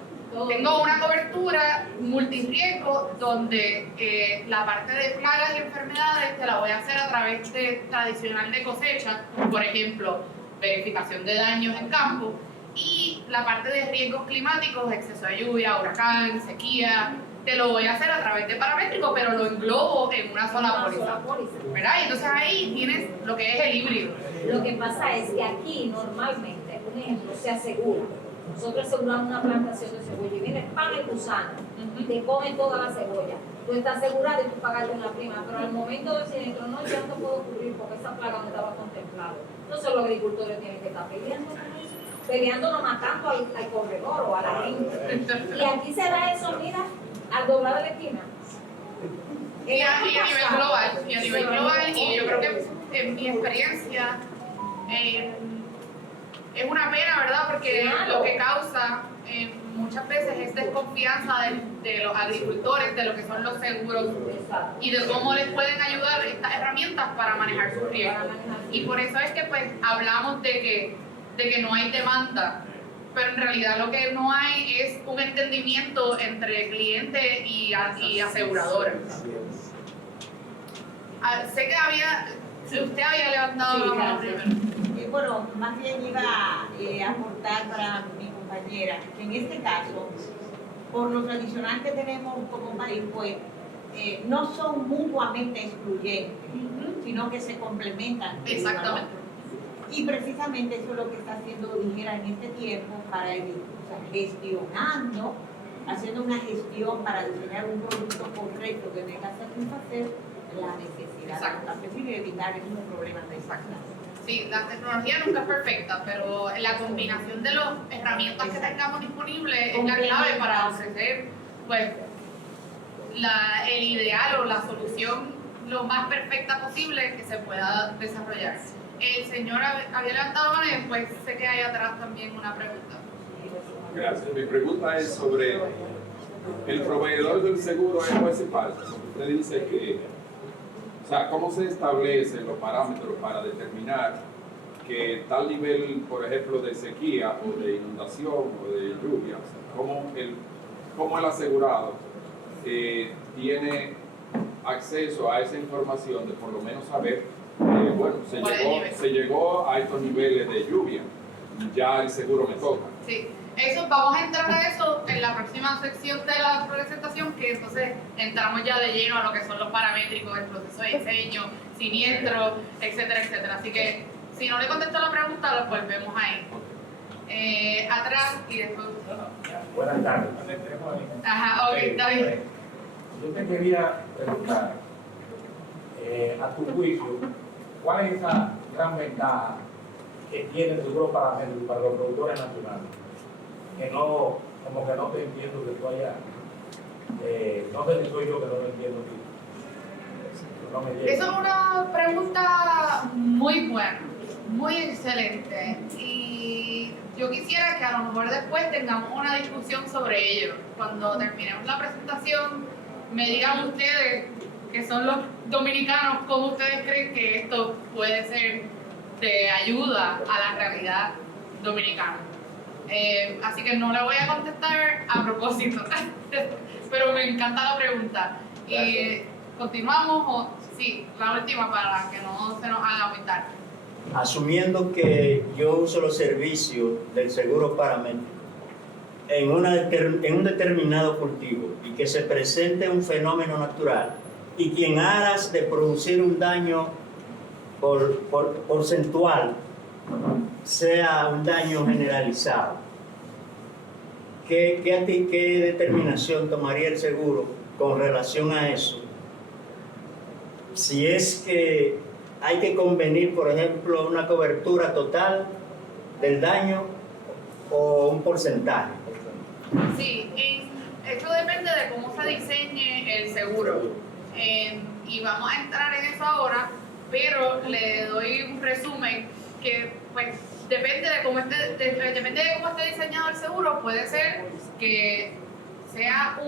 tengo una cobertura multirriesgo donde la parte de plagas y enfermedades te la voy a hacer a través de tradicional de cosecha, por ejemplo, verificación de daños en campo, y la parte de riesgos climáticos, exceso de lluvia, huracán, sequía, te lo voy a hacer a través de paramétrico, pero lo englobo en una sola póliza, ¿verdad? Y entonces ahí tienes lo que es el híbrido. Lo que pasa es que aquí normalmente, un ejemplo, se asegura. Nosotros aseguramos una plantación de cebolla y viene pan el gusano y te come toda la cebolla. Tú estás asegurado y tú pagaste una prima, pero al momento del siniestro no, ya no puedo cubrir porque esa plaga no estaba contemplada. Entonces los agricultores tienen que estar peleando con eso, peleando, no matando al corredor o a la gente. Y aquí se da eso, mira, al doblar de la esquina. Y a nivel global, y yo creo que en mi experiencia es una pena, ¿verdad? Porque lo que causa muchas veces es desconfianza de los agricultores, de lo que son los seguros y de cómo les pueden ayudar estas herramientas para manejar sus riesgos. Y por eso es que pues hablamos de que no hay demanda, pero en realidad lo que no hay es un entendimiento entre cliente y aseguradora. Sé que usted había levantado la mano primero. Bueno, más bien iba a aportar para mi compañera que en este caso, por lo tradicional que tenemos como país, pues no son mutuamente excluyentes, sino que se complementan. Exactamente. Y precisamente eso es lo que está haciendo Dijera en este tiempo para gestionando, haciendo una gestión para diseñar un producto correcto que venga a satisfacer la necesidad de los campesinos y evitar esos problemas de exacta. Sí, la tecnología nunca es perfecta, pero la combinación de las herramientas que tengamos disponibles es la clave para ofrecer pues, el ideal o la solución lo más perfecta posible que se pueda desarrollar. El señor había levantado la mano y después sé que hay atrás también una pregunta. Gracias. Mi pregunta es sobre el proveedor del seguro es municipal. Usted dice que, o sea, ¿cómo se establecen los parámetros para determinar que tal nivel, por ejemplo, de sequía o de inundación o de lluvia, o sea, cómo el asegurado tiene acceso a esa información de por lo menos saber bueno, se llegó a estos niveles de lluvia, ya el seguro me toca? Sí, eso, vamos a entrar a eso en la próxima sección de la presentación, que entonces entramos ya de lleno a lo que son los paramétricos, el proceso de diseño, siniestro, etcétera, etcétera. Así que si no le contesto la pregunta, lo volvemos ahí. Atrás y después. Buenas tardes. Ajá, ok, está bien. Yo te quería preguntar, a tu juicio, ¿cuál es esa gran ventaja que tiene el seguro para los productores nacionales? Que no, como que no te entiendo que tú hayas, no sé si soy yo que no lo entiendo. No me llega. Esa es una pregunta muy buena, muy excelente. Y yo quisiera que a lo mejor después tengamos una discusión sobre ello. Cuando terminemos la presentación, me digan ustedes, que son los dominicanos, cómo ustedes creen que esto puede ser de ayuda a la realidad dominicana. Así que no le voy a contestar a propósito, pero me encanta la pregunta. Y continuamos, o sí, la última para que no se nos haga muy tarde. Asumiendo que yo uso los servicios del seguro paramétrico en un determinado cultivo y que se presente un fenómeno natural y que en aras de producir un daño porcentual sea un daño generalizado, ¿qué determinación tomaría el seguro con relación a eso? Si es que hay que convenir, por ejemplo, una cobertura total del daño o un porcentaje. Sí, eso depende de cómo se diseñe el seguro. Y vamos a entrar en eso ahora, pero le doy un resumen que pues depende de cómo esté diseñado el seguro. Puede ser que sea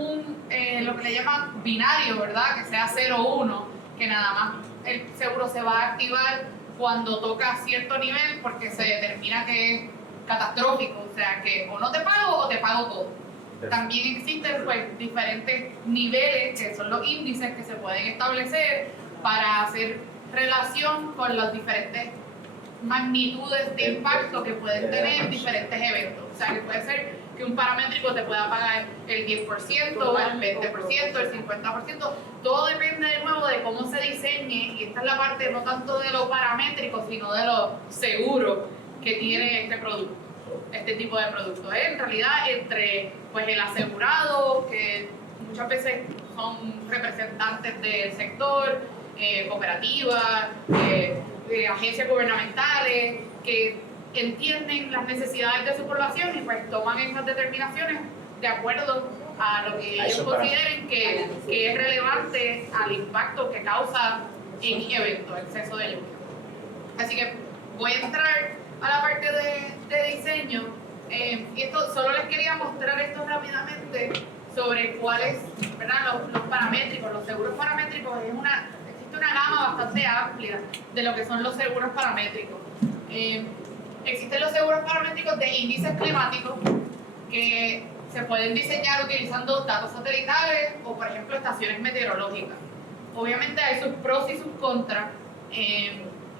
lo que le llaman binario, ¿verdad? Que sea 0-1, que nada más el seguro se va a activar cuando toca cierto nivel porque se determina que es catastrófico, o sea que o no te pago o te pago todo. También existen pues diferentes niveles, que son los índices que se pueden establecer para hacer relación con las diferentes magnitudes de impacto que pueden tener diferentes eventos. O sea que puede ser que un paramétrico te pueda pagar el 10%, el 20%, el 50%, todo depende de nuevo de cómo se diseñe, y esta es la parte no tanto de lo paramétrico, sino de lo seguro que tiene este producto, este tipo de producto. En realidad, entre pues, el asegurado, que muchas veces son representantes del sector, cooperativas, agencias gubernamentales, que entienden las necesidades de su población y pues toman esas determinaciones de acuerdo a lo que ellos consideren que es relevante al impacto que causa en evento, exceso de lluvia. Así que voy a entrar a la parte de diseño. Y esto solo les quería mostrar esto rápidamente sobre cuáles, ¿verdad? Los paramétricos, los seguros paramétricos. Existe una gama bastante amplia de lo que son los seguros paramétricos. Existen los seguros paramétricos de índices climáticos que se pueden diseñar utilizando datos satelitales o, por ejemplo, estaciones meteorológicas. Obviamente hay sus pros y sus contras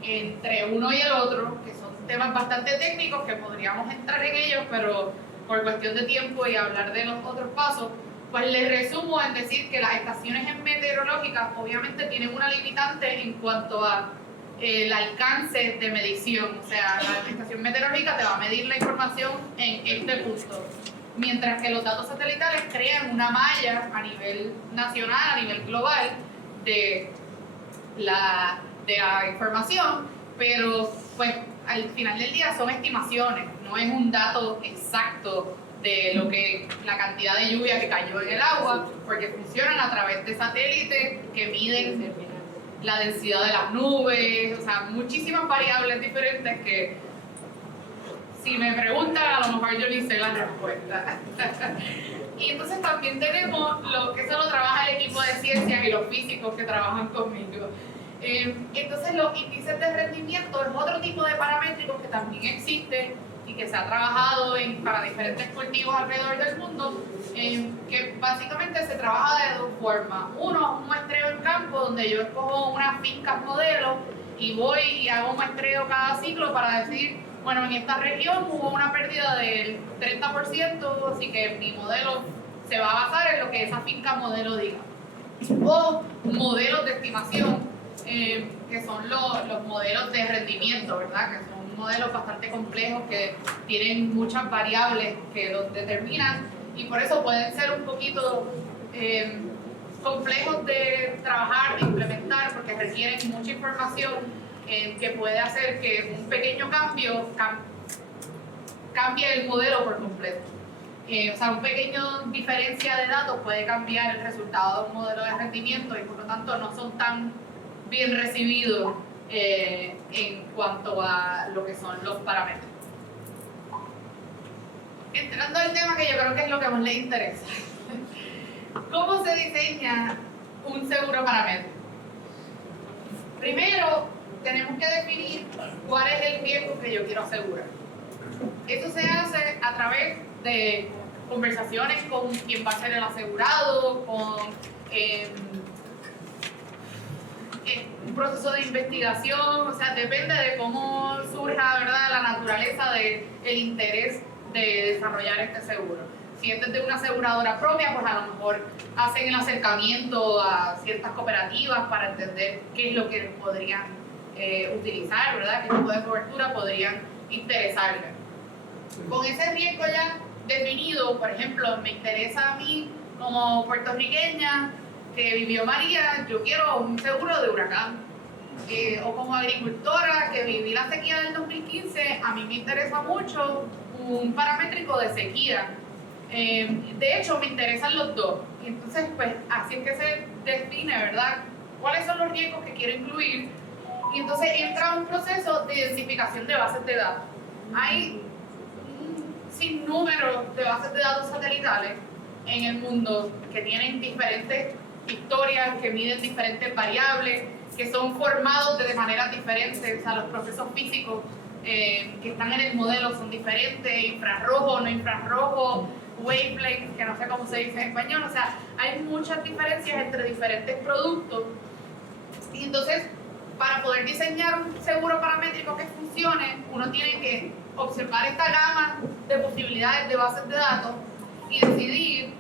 entre uno y el otro, que son temas bastante técnicos que podríamos entrar en ellos, pero por cuestión de tiempo y hablar de los otros pasos, pues les resumo en decir que las estaciones meteorológicas obviamente tienen una limitante en cuanto a el alcance de medición. O sea, la estación meteorológica te va a medir la información en este punto, mientras que los datos satelitales crean una malla a nivel nacional, a nivel global de la información, pero pues al final del día son estimaciones, no es un dato exacto de lo que la cantidad de lluvia que cayó en el agua, porque funcionan a través de satélites que miden la densidad de las nubes, o sea, muchísimas variables diferentes que si me preguntan a lo mejor yo ni sé la respuesta. Y entonces también tenemos lo que eso lo trabaja el equipo de ciencias y los físicos que trabajan conmigo. Entonces los índices de rendimiento es otro tipo de paramétricos que también existen y que se ha trabajado para diferentes cultivos alrededor del mundo, que básicamente se trabaja de dos formas. Uno, un muestreo en campo, donde yo escojo unas fincas modelo y voy y hago un muestreo cada ciclo para decir, bueno, en esta región hubo una pérdida del 30%, así que mi modelo se va a basar en lo que esa finca modelo diga. O modelos de estimación, que son los modelos de rendimiento, ¿verdad? Que son modelos bastante complejos que tienen muchas variables que los determinan y por eso pueden ser un poquito complejos de trabajar, de implementar, porque requieren mucha información que puede hacer que un pequeño cambio cambie el modelo por completo. O sea, un pequeño diferencia de datos puede cambiar el resultado de un modelo de rendimiento y por lo tanto no son tan bien recibidos en cuanto a lo que son los parámetros. Entrando al tema que yo creo que es lo que más les interesa. ¿Cómo se diseña un seguro paramétrico? Primero, tenemos que definir cuál es el riesgo que yo quiero asegurar. Eso se hace a través de conversaciones con quién va a ser el asegurado, con un proceso de investigación, o sea, depende de cómo surja, ¿verdad?, la naturaleza del interés de desarrollar este seguro. Si es desde una aseguradora propia, pues a lo mejor hacen el acercamiento a ciertas cooperativas para entender qué es lo que podrían utilizar, ¿verdad?, qué tipo de cobertura podrían interesarles. Con ese riesgo ya definido, por ejemplo, me interesa a mí como puertorriqueña que vivió María, yo quiero un seguro de huracán. O como agricultora que viví la sequía del 2015, a mí me interesa mucho un paramétrico de sequía. De hecho, me interesan los dos. Y entonces, pues, así es que se define, ¿verdad?, cuáles son los riesgos que quiero incluir. Y entonces entra un proceso de identificación de bases de datos. Hay un sinnúmero de bases de datos satelitales en el mundo que tienen diferentes historias, que miden diferentes variables, que son formados de maneras diferentes. O sea, los procesos físicos que están en el modelo son diferentes, infrarrojo, no infrarrojo, wavelength, que no sé cómo se dice en español. O sea, hay muchas diferencias entre diferentes productos. Y entonces, para poder diseñar un seguro paramétrico que funcione, uno tiene que observar esta gama de posibilidades de bases de datos y decidir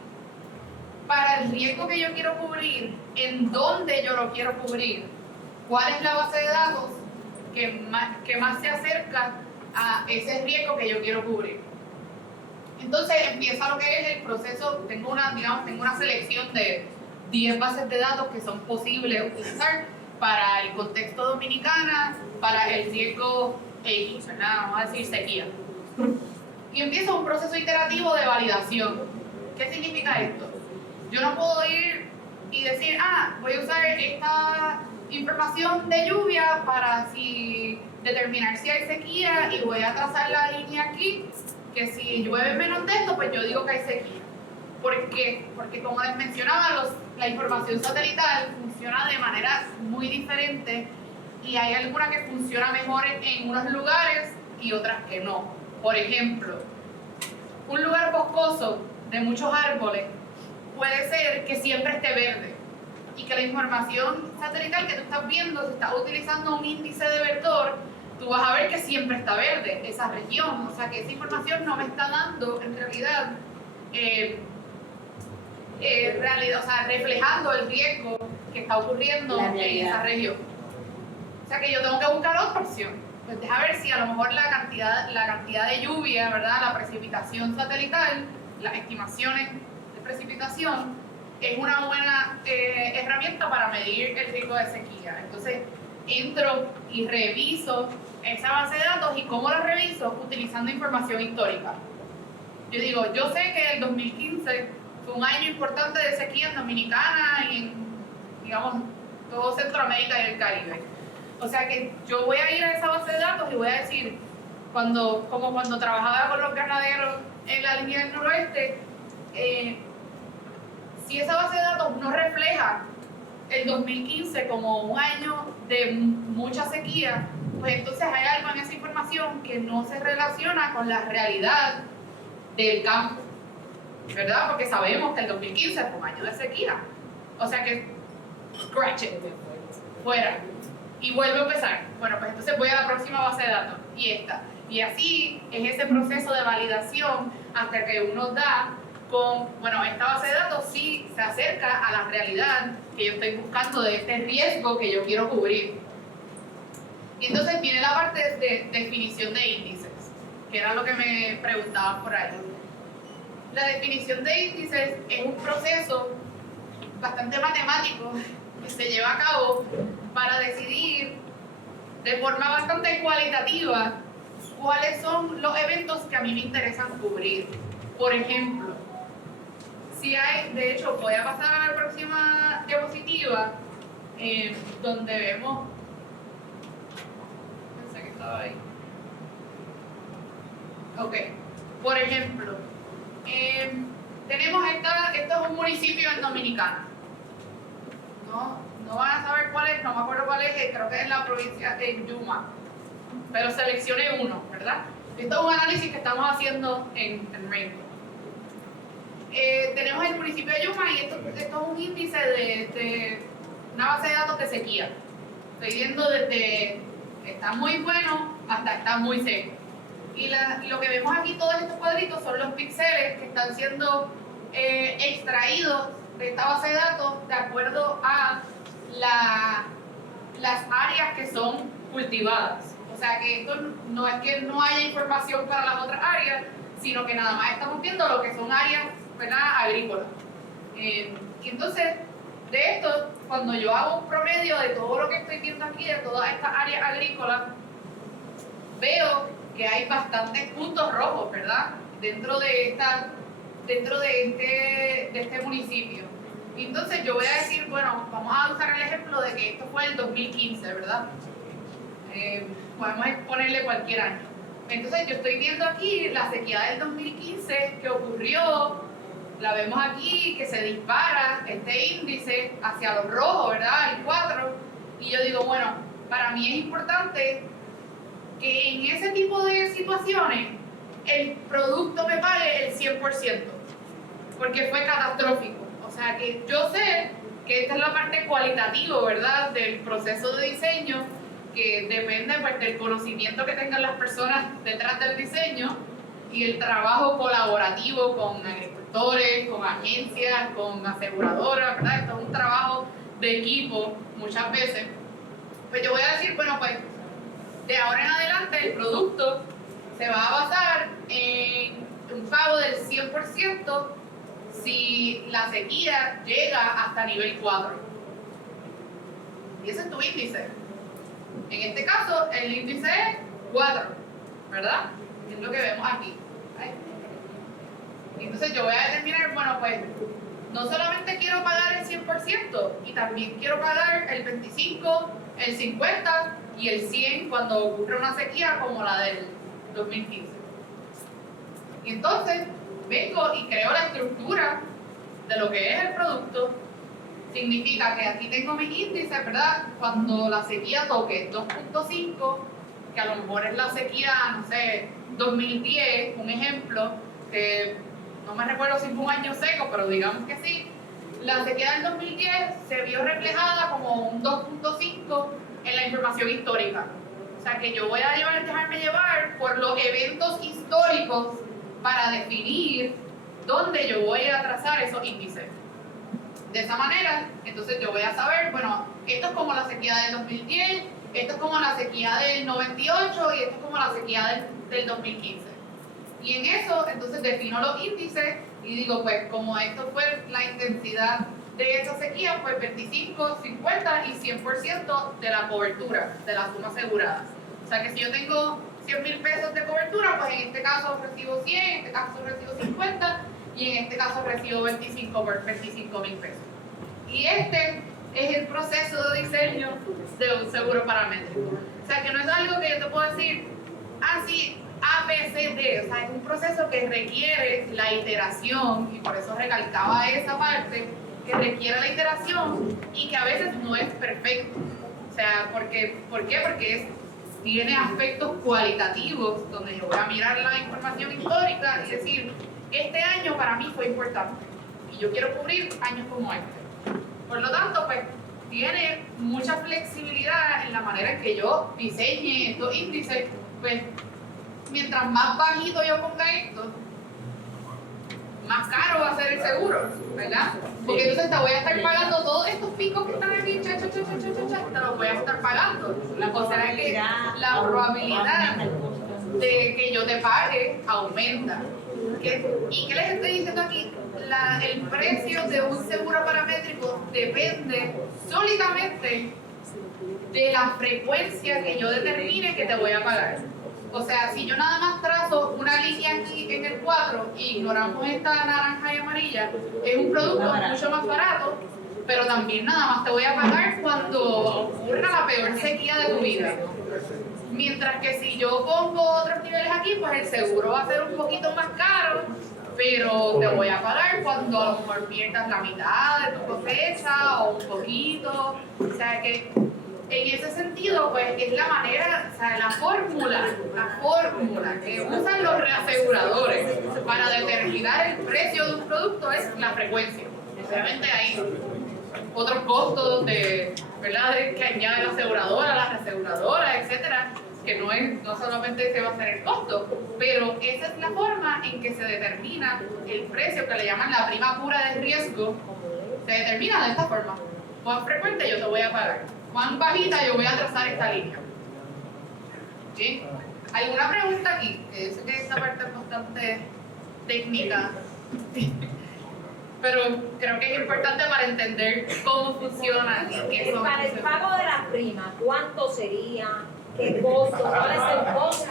para el riesgo que yo quiero cubrir, en dónde yo lo quiero cubrir, cuál es la base de datos que más se acerca a ese riesgo que yo quiero cubrir. Entonces empieza lo que es el proceso. Tengo una selección de 10 bases de datos que son posibles utilizar para el contexto dominicana, para el riesgo X, ¿verdad? Vamos a decir sequía. Y empieza un proceso iterativo de validación. ¿Qué significa esto? Yo no puedo ir y decir, voy a usar esta información de lluvia para determinar si hay sequía y voy a trazar la línea aquí, que si llueve menos de esto, pues yo digo que hay sequía. ¿Por qué? Porque como les mencionaba, la información satelital funciona de manera muy diferente y hay alguna que funciona mejor en unos lugares y otras que no. Por ejemplo, un lugar boscoso de muchos árboles puede ser que siempre esté verde y que la información satelital que tú estás viendo, si estás utilizando un índice de verdor, tú vas a ver que siempre está verde esa región. O sea que esa información no me está dando en realidad, o sea, reflejando el riesgo que está ocurriendo en esa región. O sea que yo tengo que buscar otra opción. Pues deja ver si a lo mejor la cantidad de lluvia, ¿verdad? La precipitación satelital, las estimaciones de precipitación, es una buena herramienta para medir el riesgo de sequía. Entonces entro y reviso esa base de datos. ¿Y cómo la reviso? Utilizando información histórica. Yo digo, yo sé que el 2015 fue un año importante de sequía en Dominicana y en, digamos, todo Centroamérica y el Caribe. O sea que yo voy a ir a esa base de datos y voy a decir, como cuando trabajaba con los ganaderos en la línea del noroeste, si esa base de datos no refleja el 2015 como un año de mucha sequía, pues entonces hay algo en esa información que no se relaciona con la realidad del campo, ¿verdad? Porque sabemos que el 2015 fue un año de sequía. O sea que, scratch it, fuera. Y vuelvo a empezar. Bueno, pues entonces voy a la próxima base de datos, y esta. Y así es ese proceso de validación hasta que uno da con, bueno, esta base de datos sí se acerca a la realidad que yo estoy buscando de este riesgo que yo quiero cubrir. Y entonces viene la parte de definición de índices, que era lo que me preguntaban por ahí. La definición de índices es un proceso bastante matemático que se lleva a cabo para decidir de forma bastante cualitativa cuáles son los eventos que a mí me interesan cubrir. Por ejemplo, si hay, de hecho, voy a pasar a la próxima diapositiva, donde vemos, pensé que estaba ahí. Ok, por ejemplo, tenemos esto es un municipio en Dominicana. No van a saber cuál es, no me acuerdo cuál es, creo que es la provincia de Yuma, pero seleccioné uno, ¿verdad? Esto es un análisis que estamos haciendo en Rainbow. Tenemos el municipio de Yuma y esto es un índice de una base de datos de sequía. Estoy viendo desde está muy bueno hasta está muy seco. Y lo que vemos aquí, todos estos cuadritos, son los píxeles que están siendo extraídos de esta base de datos de acuerdo a las áreas que son cultivadas. O sea que esto no es que no haya información para las otras áreas, sino que nada más estamos viendo lo que son áreas, ¿verdad?, agrícolas. Y entonces, de esto, cuando yo hago un promedio de todo lo que estoy viendo aquí, de todas estas áreas agrícolas, veo que hay bastantes puntos rojos, ¿verdad?, dentro de este municipio. Y entonces yo voy a decir, bueno, vamos a usar el ejemplo de que esto fue el 2015, ¿verdad? Podemos ponerle cualquier año. Entonces yo estoy viendo aquí la sequía del 2015 que ocurrió la vemos aquí que se dispara este índice hacia los rojos, ¿verdad? El 4. Y yo digo, bueno, para mí es importante que en ese tipo de situaciones el producto me pague el 100%, porque fue catastrófico. O sea que yo sé que esta es la parte cualitativa, ¿verdad?, del proceso de diseño, que depende pues, del conocimiento que tengan las personas detrás del diseño y el trabajo colaborativo con agricultores, con agencias, con aseguradoras, ¿verdad? Esto es un trabajo de equipo muchas veces. Pues yo voy a decir, bueno, pues de ahora en adelante el producto se va a basar en un pago del 100% si la sequía llega hasta nivel 4. Y ese es tu índice. En este caso, el índice es 4, ¿verdad? Es lo que vemos aquí. ¿Right? Entonces yo voy a determinar, bueno, pues no solamente quiero pagar el 100%, y también quiero pagar el 25%, el 50% y el 100% cuando ocurre una sequía como la del 2015. Y entonces vengo y creo la estructura de lo que es el producto. Significa que aquí tengo mis índices, ¿verdad? Cuando la sequía toque 2.5, que a lo mejor es la sequía, no sé, 2010, un ejemplo, que no me recuerdo si fue un año seco, pero digamos que sí. La sequía del 2010 se vio reflejada como un 2.5 en la información histórica. O sea que yo voy a dejarme llevar por los eventos históricos para definir dónde yo voy a trazar esos índices. De esa manera, entonces yo voy a saber, bueno, esto es como la sequía del 2010, esto es como la sequía del 98 y esto es como la sequía del 2015. Y en eso, entonces defino los índices y digo, pues como esto fue la intensidad de esa sequía, pues 25, 50 y 100% de la cobertura, de la suma asegurada. O sea que si yo tengo 100,000 pesos de cobertura, pues en este caso recibo 100, en este caso recibo 50 y en este caso recibo 25 por 25,000 pesos. Y este es el proceso de diseño de un seguro paramétrico. O sea que no es algo que yo te puedo decir, así A, B, C, D. O sea, es un proceso que requiere la iteración, y por eso recalcaba esa parte, que requiere la iteración y que a veces no es perfecto. O sea, ¿por qué? Porque tiene aspectos cualitativos donde yo voy a mirar la información histórica y decir, este año para mí fue importante y yo quiero cubrir años como este. Por lo tanto, pues tiene mucha flexibilidad en la manera en que yo diseñe estos índices. Pues mientras más bajito yo ponga esto, más caro va a ser el seguro, ¿verdad? Porque entonces te voy a estar pagando todos estos picos que están aquí, te los voy a estar pagando. La cosa es que la probabilidad de que yo te pague aumenta. ¿Y qué les estoy diciendo aquí? El precio de un seguro paramétrico depende sólidamente de la frecuencia que yo determine que te voy a pagar. O sea, si yo nada más trazo una línea aquí en el 4 y ignoramos esta naranja y amarilla, es un producto mucho más barato, pero también nada más te voy a pagar cuando ocurra la peor sequía de tu vida. Mientras que si yo pongo otros niveles aquí, pues el seguro va a ser un poquito más caro, pero te voy a pagar cuando a lo mejor pierdas la mitad de tu cosecha o un poquito. O sea que en ese sentido, pues es la manera, o sea, la fórmula que usan los reaseguradores para determinar el precio de un producto es la frecuencia. Obviamente hay otros costos ¿verdad?, que añade la aseguradora, la reaseguradora, etcétera, que no solamente se va a hacer el costo, pero esa es la forma en que se determina el precio, que le llaman la prima pura de riesgo. Se determina de esta forma: cuán frecuente yo te voy a pagar, cuán bajita yo voy a trazar esta línea. ¿Sí? ¿Alguna pregunta aquí? Yo sé que esta parte es bastante técnica, pero creo que es importante para entender cómo funciona y qué son. Para el pago de la prima, ¿cuánto sería? ¿Qué costo? ¿Cuál es el costo?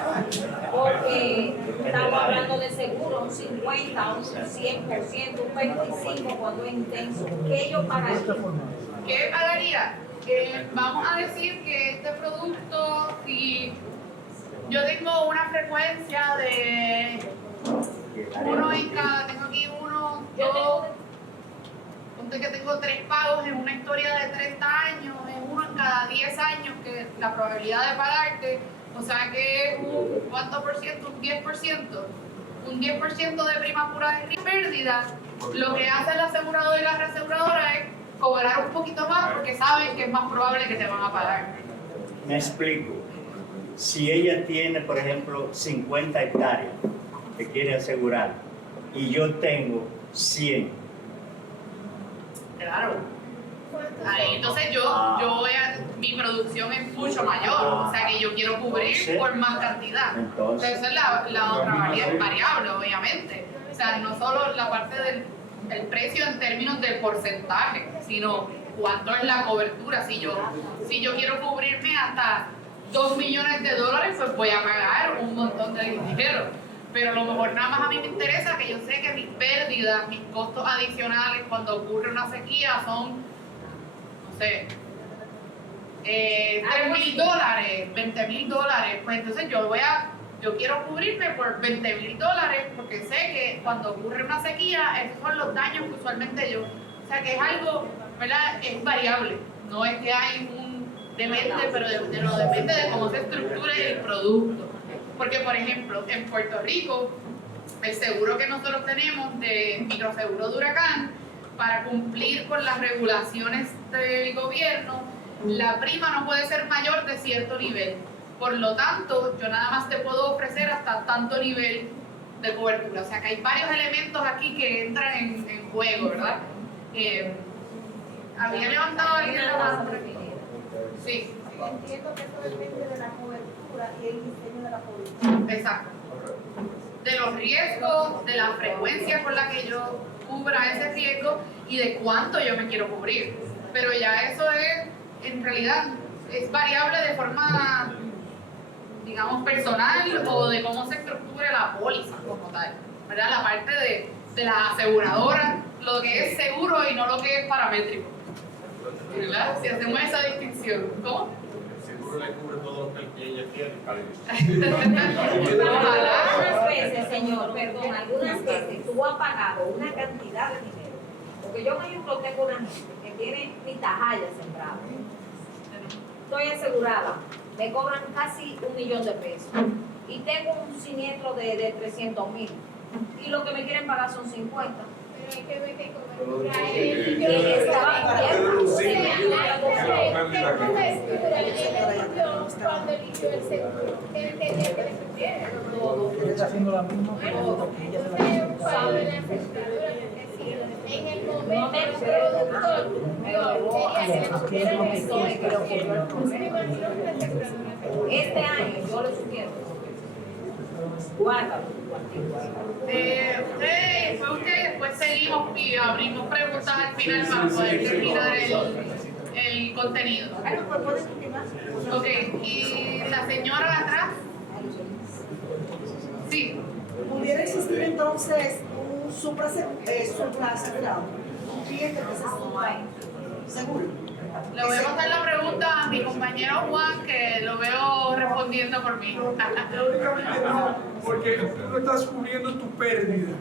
Porque estamos hablando de seguro, un 50, un 100%, un 25% cuando es intenso. ¿Qué yo pagaría? ¿Qué pagaría? Vamos a decir que este producto, si yo tengo una frecuencia de uno en cada, tengo aquí uno, ponte que tengo 3 pagos en una historia de 30 años, es uno en cada 10 años que la probabilidad de pagarte, o sea que es un, ¿cuánto por ciento? Un 10%. Un 10% de prima pura de pérdida. Lo que hace la aseguradora y la reaseguradora es cobrar un poquito más porque saben que es más probable que te van a pagar. Me explico. Si ella tiene, por ejemplo, 50 hectáreas que quiere asegurar y yo tengo 100. Claro. Ahí, entonces mi producción es mucho mayor, o sea que yo quiero cubrir por más cantidad. Entonces, Esa es la otra variable, obviamente. O sea, no solo la parte del precio en términos de porcentaje, sino cuánto es la cobertura. Si yo quiero cubrirme hasta $2 millones, pues voy a pagar un montón de dinero. Pero a lo mejor nada más a mí me interesa que yo sé que mis pérdidas, mis costos adicionales cuando ocurre una sequía son, no sé, $3,000, $20,000. Pues entonces yo quiero cubrirme por $20,000 porque sé que cuando ocurre una sequía, esos son los daños que usualmente yo. O sea que es algo, ¿verdad? Es variable. No es que hay un demente, pero depende de cómo se estructura el producto. Porque, por ejemplo, en Puerto Rico, el seguro que nosotros tenemos de microseguro de huracán, para cumplir con las regulaciones del gobierno, la prima no puede ser mayor de cierto nivel. Por lo tanto, yo nada más te puedo ofrecer hasta tanto nivel de cobertura. O sea que hay varios elementos aquí que entran en juego, ¿verdad? ¿Había levantado alguien la mano? Sí. Entiendo que eso depende de la cobertura y el diseño de la cobertura. Exacto. De los riesgos, de la frecuencia con la que yo cubra ese riesgo y de cuánto yo me quiero cubrir. Pero ya eso es, en realidad, es variable de forma, digamos, personal o de cómo se estructure la póliza como tal. ¿Verdad? La parte de la aseguradora, lo que es seguro y no lo que es paramétrico. ¿Verdad? Si hacemos esa distinción. ¿Cómo? Le cubre todo lo que ella quiere. Algunas veces, señor, perdón, algunas veces tú has pagado una cantidad de dinero. Porque yo, por ejemplo, tengo una gente que tiene mi tajalla sembrada. Estoy asegurada, me cobran casi $1 millón. Y tengo un siniestro de 300,000. Y lo que me quieren pagar son 50. Pero hay que ver qué cobertura cuando eligió el seguro, que entendía que le sugiere. Está haciendo la misma pregunta que ella se la hizo. En el momento el productor quería que le sugiera Este año yo le sugiero. Guárdalo. Después seguimos y abrimos preguntas al final para poder terminar el contenido. Ok, y la señora de atrás. Sí. ¿Pudiera existir entonces un supraasegurado? Un cliente que se seguro. Le voy a pasar la pregunta a mi compañero Juan, que lo veo respondiendo por mí. Teóricamente no, porque tú no estás cubriendo tu pérdida,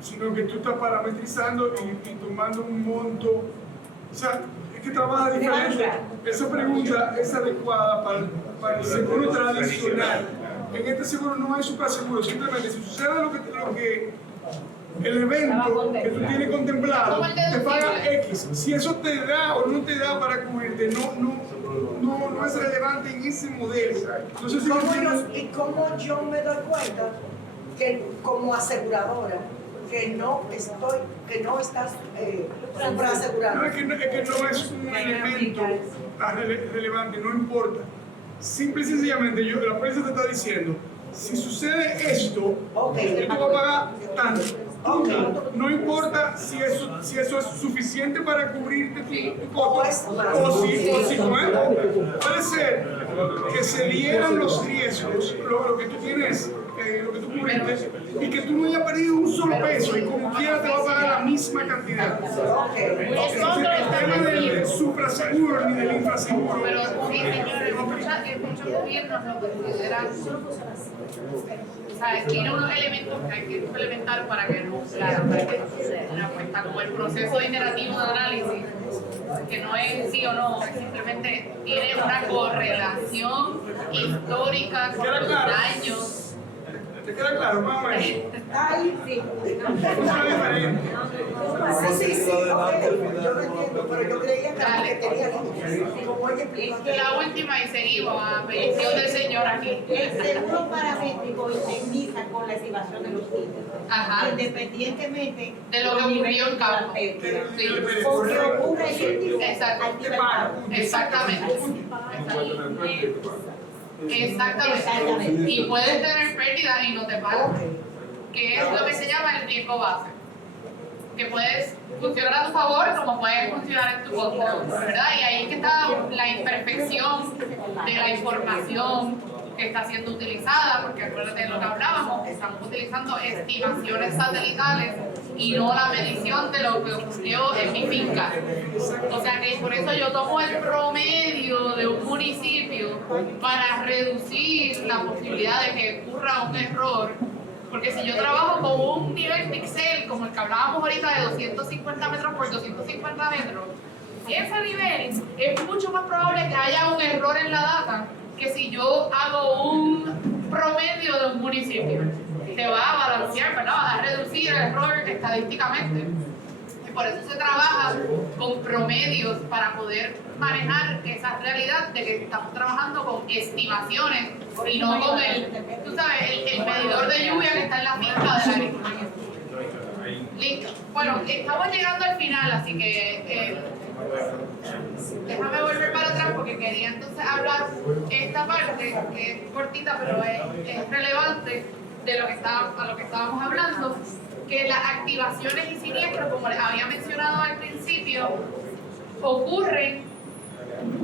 sino que tú estás parametrizando y tomando un monto. O sea, es que trabaja diferente. Esa pregunta es adecuada para el seguro tradicional. En este seguro no hay supraseguro, simplemente si sucede lo que el evento que tú tienes contemplado te paga X. Si eso te da o no te da para cubrirte, no es relevante en ese modelo. No sé si ¿Y cómo yo me doy cuenta que como aseguradora que no estás supraasegurado? No, es que no es un elemento relevante, no importa. Simple y sencillamente, la póliza te está diciendo, si sucede esto, tú vas a pagar tanto. No importa si eso es suficiente para cubrirte tu costo o si puede ser que se dieran los riesgos, lo que tú tienes, lo que tú cubriste, y que tú no hayas perdido un solo peso y como quiera te va a pagar la misma cantidad. El tema del supraseguro ni del infraseguro. Pero sí, señores, muchos gobiernos lo consideran, o sea, tiene unos elementos que hay que implementar para que no suceda, como el proceso iterativo de análisis, que no es sí o no, simplemente tiene una correlación histórica con los daños. ¿Te queda claro, más o menos? Ay, sí. Funciona diferente. Sí, ok, yo lo entiendo, pero yo creía que tenía como ella explicó. La última y seguimos a petición del señor aquí. El seguro paramétrico indemniza con la activación de los ítems, Ajá. independientemente De lo que ocurrió en campo. Sí. Sí. Porque ocurre el índice, Exacto. activa el pago. Exactamente. Exactamente. Y puedes tener pérdidas y no te pagan. Que es lo que se llama el riesgo base. Que puedes funcionar a tu favor como puede funcionar en tu contra, ¿verdad? Y ahí es que está la imperfección de la información que está siendo utilizada, porque acuérdate de lo que hablábamos, que estamos utilizando estimaciones satelitales y no la medición de lo que ocurrió en mi finca. O sea que por eso yo tomo el promedio de un municipio para reducir la posibilidad de que ocurra un error. Porque si yo trabajo con un nivel pixel, como el que hablábamos ahorita de 250 metros por 250 metros, ese nivel es mucho más probable que haya un error en la data que si yo hago un promedio de un municipio. Se va a balancear, ¿verdad? Va a reducir el error estadísticamente. Y por eso se trabaja con promedios para poder manejar esa realidad de que estamos trabajando con estimaciones y no con tú sabes, el medidor de lluvia que está en la finca de la agricultura. Listo. Bueno, estamos llegando al final, así que déjame volver para atrás porque quería entonces hablar esta parte que es cortita pero es relevante de lo que estábamos hablando, que las activaciones y siniestros, como les había mencionado al principio, ocurren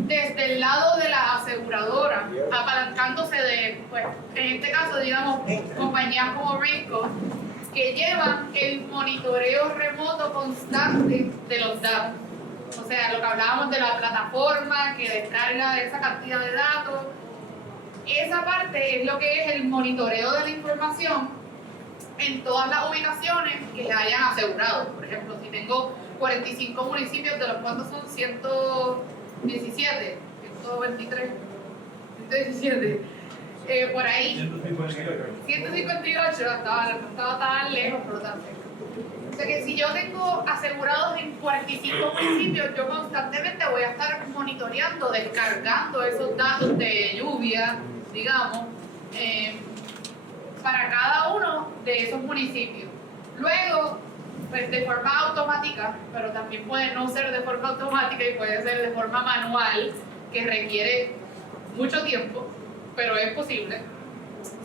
desde el lado de la aseguradora, apalancándose de, pues, en este caso, digamos, compañías como Rainco, que llevan el monitoreo remoto constante de los datos. O sea, lo que hablábamos de la plataforma que descarga esa cantidad de datos, esa parte es lo que es el monitoreo de la información en todas las ubicaciones que se hayan asegurado. Por ejemplo, si tengo 45 municipios, de los cuantos son 117, 123, 117, por ahí, 158, estaba tan lejos, por lo tanto. O sea que si yo tengo asegurados en 45 municipios, yo constantemente voy a estar monitoreando, descargando esos datos de lluvia, digamos, para cada uno de esos municipios. Luego, pues de forma automática, pero también puede no ser de forma automática y puede ser de forma manual, que requiere mucho tiempo, pero es posible.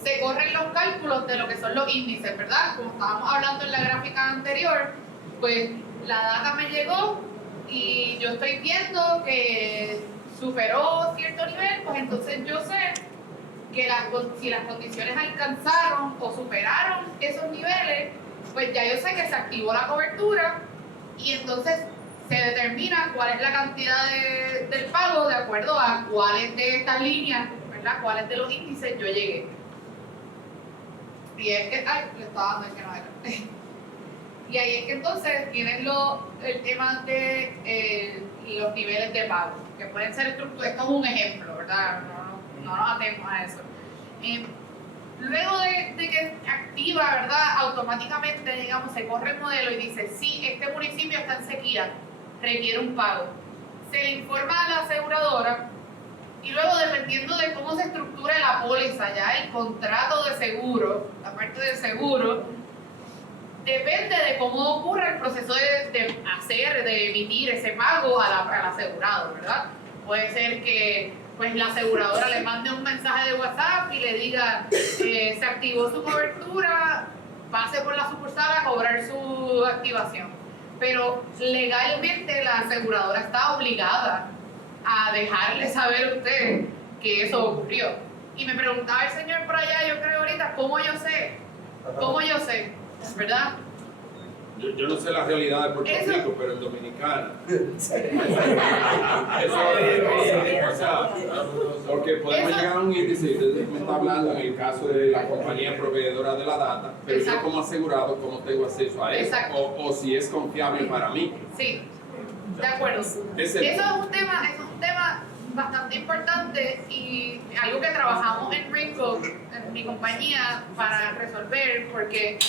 Se corren los cálculos de lo que son los índices, ¿verdad? Como estábamos hablando en la gráfica anterior, pues la data me llegó y yo estoy viendo que superó cierto nivel, pues entonces yo sé que si las condiciones alcanzaron o superaron esos niveles, pues ya yo sé que se activó la cobertura y entonces se determina cuál es la cantidad del pago de acuerdo a cuáles de estas líneas, ¿verdad? Cuáles de los índices yo llegué. Y es que, le estaba dando el que no era. Y ahí es que entonces tienes el tema de los niveles de pago, que pueden ser estructurados. Esto es un ejemplo, ¿verdad? No nos atemos a eso. Luego de que activa, ¿verdad? Automáticamente, digamos, se corre el modelo y dice, sí, este municipio está en sequía, requiere un pago. Se le informa a la aseguradora y luego, dependiendo de cómo se estructura la póliza, ya el contrato de seguro, la parte del seguro, depende de cómo ocurre el proceso de emitir ese pago al asegurado, ¿verdad? Puede ser que pues la aseguradora le mande un mensaje de WhatsApp y le diga se activó su cobertura, pase por la sucursal a cobrar su activación. Pero legalmente la aseguradora está obligada a dejarle saber a usted que eso ocurrió. Y me preguntaba el señor por allá, yo creo ahorita, ¿cómo yo sé? ¿Verdad? Yo no sé la realidad de Puerto Rico, pero en Dominicana. Eso es, o sea, porque porque podemos Eso- llegar a un índice, y usted me está hablando en el caso de la compañía proveedora de la data, pero Exacto. yo como asegurado, ¿cómo tengo acceso a eso? Exacto. O si es confiable para mí. Sí, de acuerdo. Ese- Eso es un tema bastante importante y algo que trabajamos en Raincoat, en mi compañía, para resolver, porque,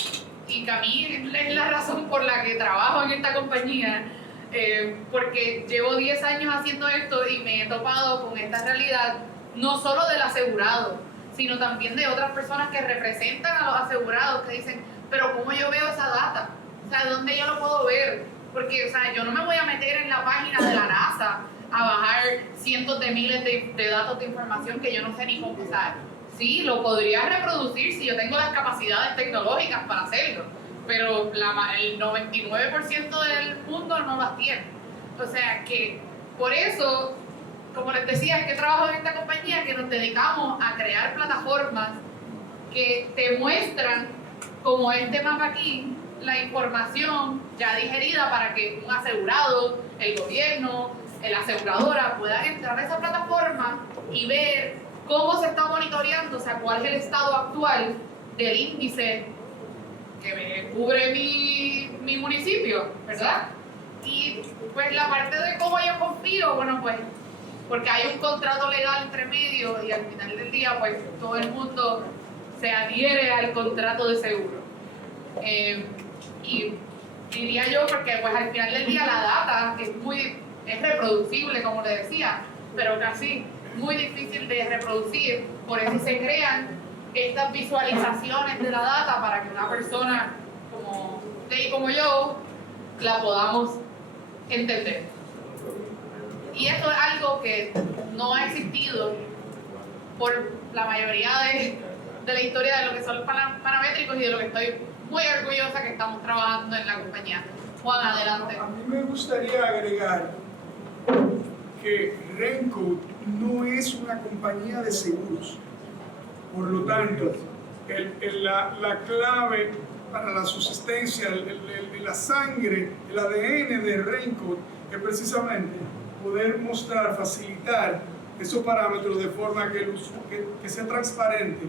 y que a mí es la razón por la que trabajo en esta compañía, porque llevo 10 años haciendo esto y me he topado con esta realidad, no solo del asegurado, sino también de otras personas que representan a los asegurados, que dicen, pero ¿cómo yo veo esa data? O sea, ¿dónde yo lo puedo ver? Porque, o sea, yo no me voy a meter en la página de la NASA a bajar cientos de miles de datos de información que yo no sé ni cómo usar. Sí, lo podría reproducir si yo tengo las capacidades tecnológicas para hacerlo, pero el 99% del mundo no las tiene. O sea que, por eso, como les decía, es que trabajo en esta compañía que nos dedicamos a crear plataformas que te muestran, como este mapa aquí, la información ya digerida para que un asegurado, el gobierno, la aseguradora puedan entrar a esa plataforma y ver cómo se está monitoreando, o sea, cuál es el estado actual del índice que me cubre mi municipio, ¿verdad? Y pues la parte de cómo yo confío, bueno, pues porque hay un contrato legal entre medio y al final del día, pues todo el mundo se adhiere al contrato de seguro. Y diría yo, porque pues al final del día la data es reproducible, como le decía, pero casi muy difícil de reproducir, por eso se crean estas visualizaciones de la data para que una persona como usted y como yo la podamos entender. Y esto es algo que no ha existido por la mayoría de la historia de lo que son los paramétricos y de lo que estoy muy orgullosa que estamos trabajando en la compañía. Juan, adelante. A mí me gustaría agregar que Raincoat no es una compañía de seguros. Por lo tanto, la clave para la subsistencia, la sangre, el ADN de Raincoat es precisamente poder mostrar, facilitar esos parámetros de forma que sea transparente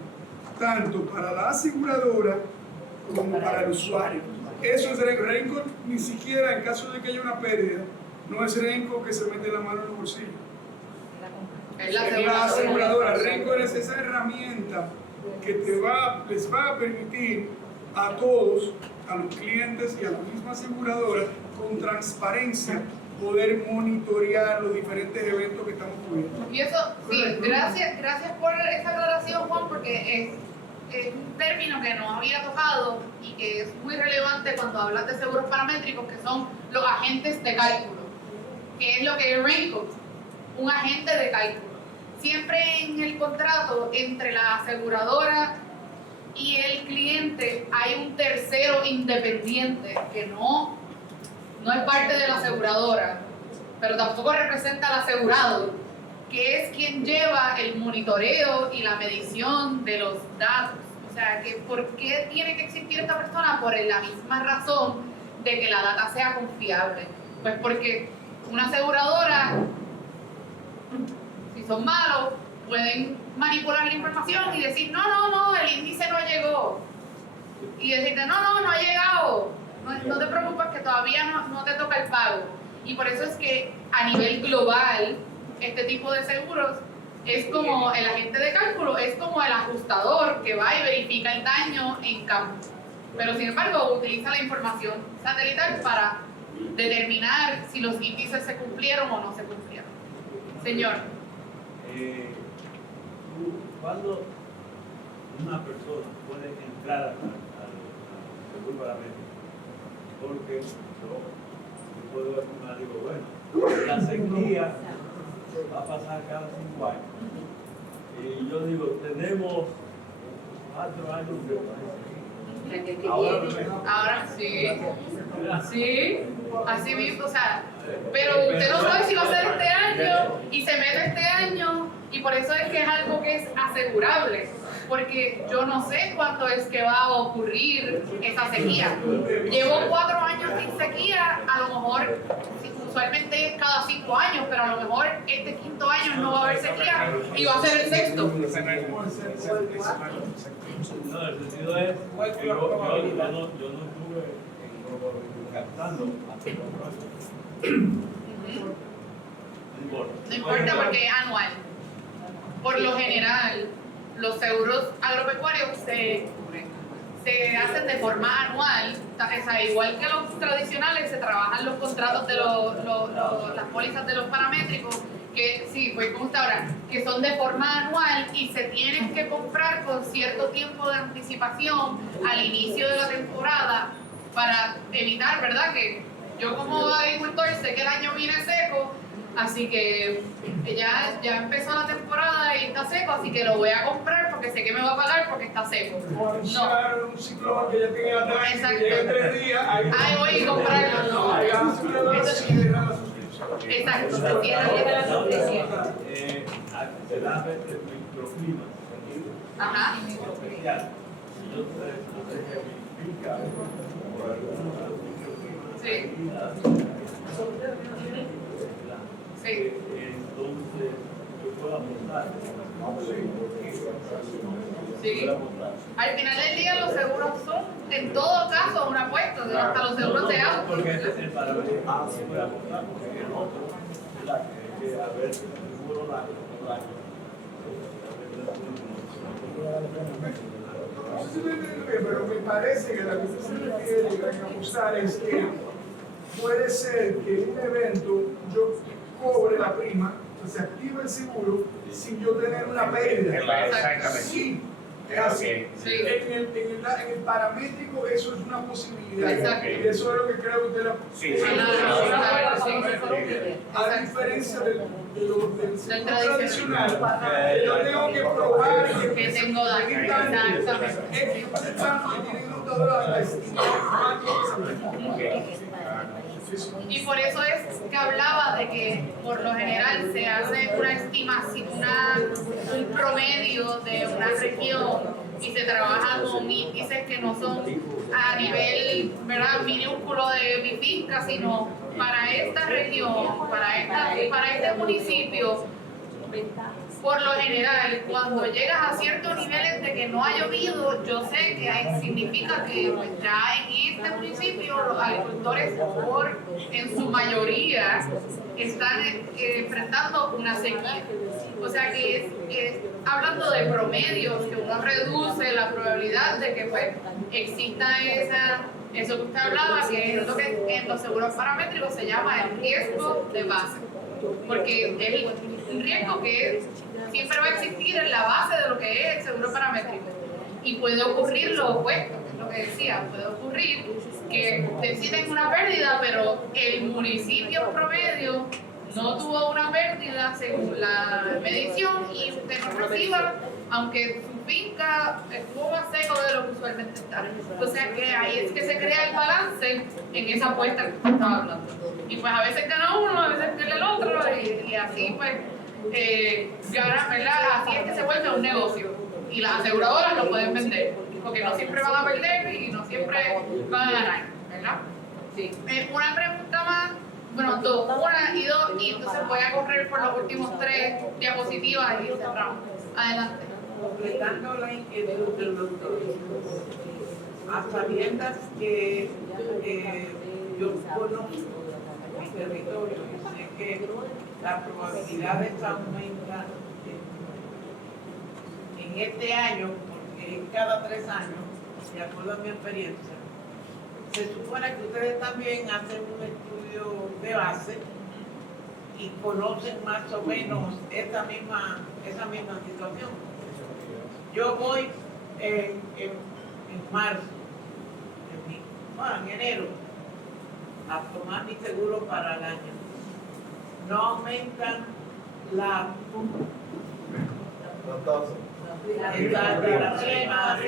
tanto para la aseguradora como para el usuario. Eso es Raincoat, ni siquiera en caso de que haya una pérdida, no es Raincoat que se mete la mano en el bolsillo. Es La aseguradora. Raincoat es esa herramienta que les va a permitir a todos, a los clientes y a la misma aseguradora, con transparencia, poder monitorear los diferentes eventos que estamos cubriendo. Y eso, sí, gracias por esa aclaración, Juan, porque es un término que nos había tocado y que es muy relevante cuando hablas de seguros paramétricos, que son los agentes de cálculo, que es lo que es Raincoat, un agente de cálculo. Siempre en el contrato entre la aseguradora y el cliente hay un tercero independiente que no es parte de la aseguradora, pero tampoco representa al asegurado, que es quien lleva el monitoreo y la medición de los datos. O sea, que ¿por qué tiene que existir esta persona? Por la misma razón de que la data sea confiable. Pues porque una aseguradora, si son malos, pueden manipular la información y decir, no, el índice no llegó. Y decirte, no ha llegado. No te preocupes que todavía no te toca el pago. Y por eso es que a nivel global, este tipo de seguros es como el agente de cálculo, es como el ajustador que va y verifica el daño en campo. Pero sin embargo, utiliza la información satelital para determinar si los índices se cumplieron o no se cumplieron. Señor. ¿Cuándo una persona puede entrar al seguro paramétrico? Porque yo puedo ver una, digo, bueno, la sequía va a pasar cada 5 años. Y yo digo, tenemos 4 años de Ahora sí. Sí, así mismo, o sea, pero usted no sabe si va a ser este año y se mete este año y por eso es que es algo que es asegurable, porque yo no sé cuándo es que va a ocurrir esa sequía. Llevo 4 años sin sequía, a lo mejor usualmente es cada 5 años, pero a lo mejor este 5.º año no va a haber sequía Y va a ser el sexto. No, el sentido es que yo no estuve captando hasta el otro. No importa porque es anual. Por lo general, los seguros agropecuarios se hacen de forma anual, o sea, igual que los tradicionales, se trabajan los contratos de las pólizas de los paramétricos, que sí, pues como está ahora, que son de forma anual y se tienen que comprar con cierto tiempo de anticipación al inicio de la temporada para evitar, ¿verdad? Que yo como agricultor sé que el año viene seco, así que ya empezó la temporada y está seco, así que lo voy a comprar porque sé que me va a pagar porque está seco. O anunciar un ciclón que ya tiene atrás, Exacto. que llegue en 3 días. Ahí voy a comprarlo, no. Ahí va a subir la suscripción. Exacto, se cierra la suscripción. Se da a veces microclimas. Ajá. Especial. Yo sé que significa por alguna Sí. Sí. Entonces, yo puedo apostar. Sí. Al final del día los seguros son, en todo caso, una apuesta, hasta los seguros de auto. Porque este es el parámetro que se puede apostar, porque el otro, ¿verdad? Que a ver, seguro daño. No sé si me entiendo bien, pero me parece que la que usted se refiere a apostar es que puede ser que en un evento yo cobre la prima, o se active el seguro sin yo tener una pérdida. Exactamente. Sí, es así. Sí. En el paramétrico eso es una posibilidad. Exacto. Y eso es lo que creo que usted la... Sí, A diferencia del tradicional. tradicional, yo tengo que probar Que tengo daño. Exactamente. Y por eso es que hablaba de que por lo general se hace una estimación, un promedio de una región y se trabaja con índices que no son a nivel, ¿verdad?, minúsculo de Bifisca, sino para esta región, para este municipio. Por lo general, cuando llegas a ciertos niveles de que no ha llovido, yo sé que significa que pues, ya en este municipio los agricultores, en su mayoría, están enfrentando una sequía. O sea que es hablando de promedios, que uno reduce la probabilidad de que pues, exista eso que usted hablaba, que es lo que en los seguros paramétricos se llama el riesgo de base. Porque es un riesgo que siempre va a existir en la base de lo que es el seguro paramétrico. Y puede ocurrir lo opuesto, lo que decía, puede ocurrir que usted sí tenga una pérdida, pero el municipio promedio no tuvo una pérdida según la medición y usted no reciba, aunque su finca estuvo más seco de lo que usualmente está. O sea que ahí es que se crea el balance en esa apuesta que usted estaba hablando. Y pues a veces gana uno, a veces pierde el otro, y así pues gana, ¿verdad? Así es que se vuelve un negocio. Y las aseguradoras lo pueden vender, porque no siempre van a perder y no siempre van a ganar, ¿verdad? Sí. Una pregunta más. Bueno, dos, una y dos, y entonces voy a correr por los últimos 3 diapositivas y cerramos. Adelante. Completando la inquietud del doctor, a sabiendas que yo conozco mi territorio y sé que las probabilidades aumentan en este año, porque es cada 3 años, de acuerdo a mi experiencia. Se supone que ustedes también hacen un estudio de base y conocen más o menos esa misma situación. Yo voy en marzo, en enero, a tomar mi seguro para el año. No aumentan la prima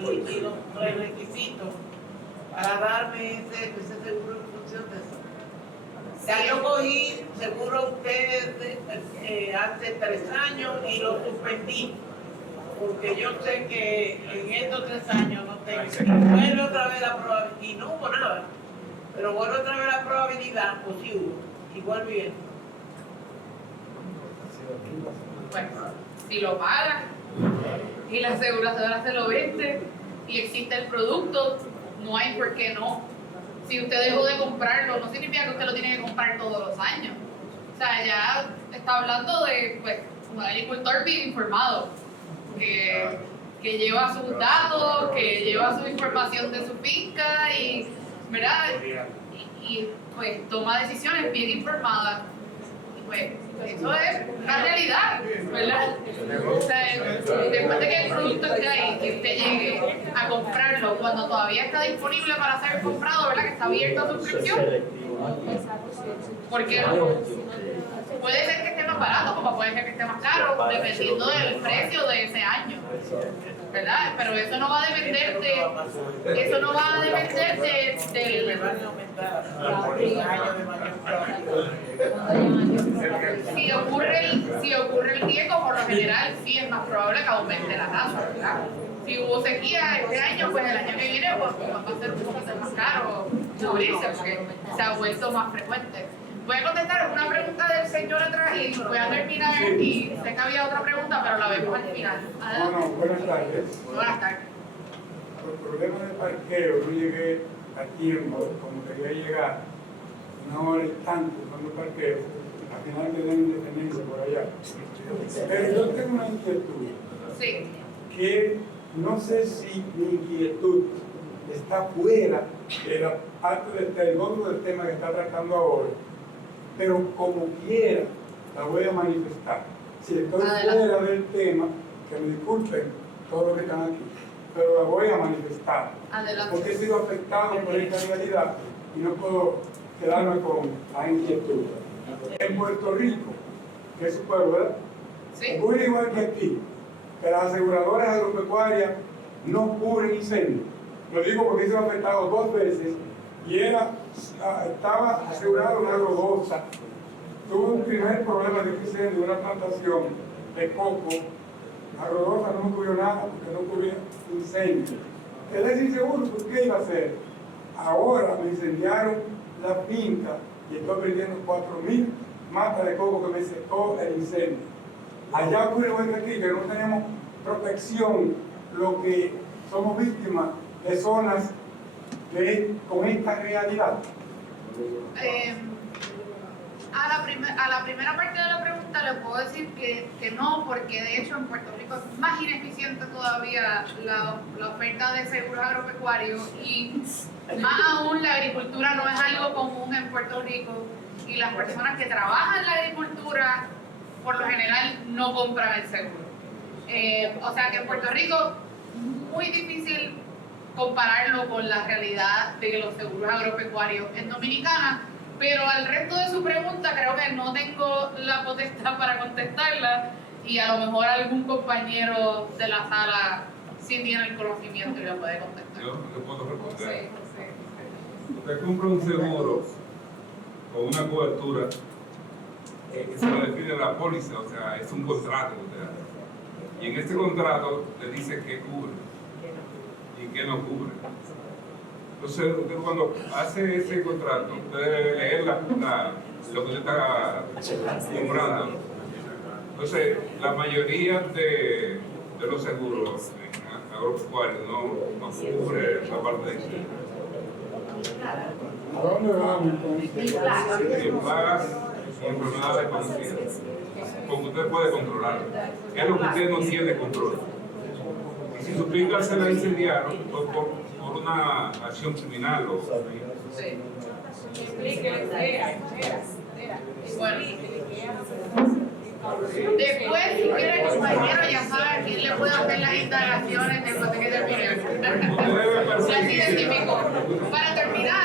y los requisitos para darme ese seguro en función de eso. Ya yo cogí seguro usted hace 3 años y lo suspendí, porque yo sé que en estos 3 años no tengo. Y vuelve otra vez la probabilidad, y no hubo nada, pero vuelve otra vez la probabilidad, o sí hubo, igual bien. pues, si lo pagas y la aseguradora se lo vende y existe el producto, no hay por qué no. Si usted dejó de comprarlo, no significa que usted lo tiene que comprar todos los años. O sea, ya está hablando de pues, un agricultor bien informado, que lleva sus datos, que lleva su información de su finca y, ¿verdad? Y pues toma decisiones bien informadas. Y pues eso es una realidad, ¿verdad? O sea, después de que el producto esté ahí, que usted llegue a comprarlo cuando todavía está disponible para ser comprado, ¿verdad? Que está abierto a suscripción. Porque puede ser que esté más barato, como puede ser que esté más caro, dependiendo del precio de ese año, ¿verdad? Pero eso no va a depender del si ocurre el riesgo, por lo general sí es más probable que aumente la tasa, ¿verdad? Si hubo sequía este año, pues el año que viene pues, va a ser un poquito más caro cubrirse porque se ha vuelto más frecuente. Voy a contestar una pregunta del señor atrás y voy a terminar y sé que había otra pregunta, pero la vemos al final. No, buenas tardes. Buenas tardes. Por problemas de parqueo, no llegué a tiempo, como quería llegar, 1 hora y tanto cuando parqueo, al final me dan independencia por allá. Pero yo tengo una inquietud. Sí. Que no sé si mi inquietud está fuera de la parte del fondo del tema que está tratando ahora, pero como quiera la voy a manifestar. Si estoy fuera del tema, que me disculpen todos los que están aquí, pero la voy a manifestar. Adelante. Porque he sido afectado por esta realidad y no puedo quedarme con la inquietud. En Puerto Rico, que es su pueblo, ¿verdad? Sí. Ocurre igual que aquí, que las aseguradoras agropecuarias no cubren incendios. Lo digo porque he sido afectado 2 veces y estaba asegurado una agrodosa. Tuve un primer problema de incendio de una plantación de coco. La agrodosa no me cubrió nada porque no cubría incendio. Quedé inseguro, pues ¿qué iba a hacer? Ahora me incendiaron la finca y estoy perdiendo 4.000 matas de coco que me secó el incendio. Allá ocurre igual que aquí, que no tenemos protección, lo que somos víctimas de zonas con esta realidad. A la primera parte de la pregunta le puedo decir que no, porque de hecho en Puerto Rico es más ineficiente todavía la oferta de seguros agropecuarios y más aún la agricultura no es algo común en Puerto Rico y las personas que trabajan en la agricultura por lo general no compran el seguro. O sea que en Puerto Rico muy difícil compararlo con la realidad de los seguros agropecuarios en Dominicana, pero al resto de su pregunta creo que no tengo la potestad para contestarla y a lo mejor algún compañero de la sala sí tiene el conocimiento y lo puede contestar. Yo le puedo responder. Sí. Usted compra un seguro con una cobertura que se le define la póliza, o sea, es un contrato que usted hace. Y en este contrato le dice qué cubre y qué no cubre. Entonces, usted cuando hace ese contrato, usted debe leer lo que usted está comprando. Entonces, la mayoría de los seguros agropecuarios no cubre la parte de incendio. ¿A dónde vamos entonces? En plagas y enfermedades conocidas. Porque usted puede controlar. Es lo que usted no tiene control. Y si su finca se la incendiaron por una acción criminal o... Sí. Bueno. Después, si quiere, compañero, ya sabe quién le puede hacer las indagaciones después de que termine. Ya se identificó. Para terminar...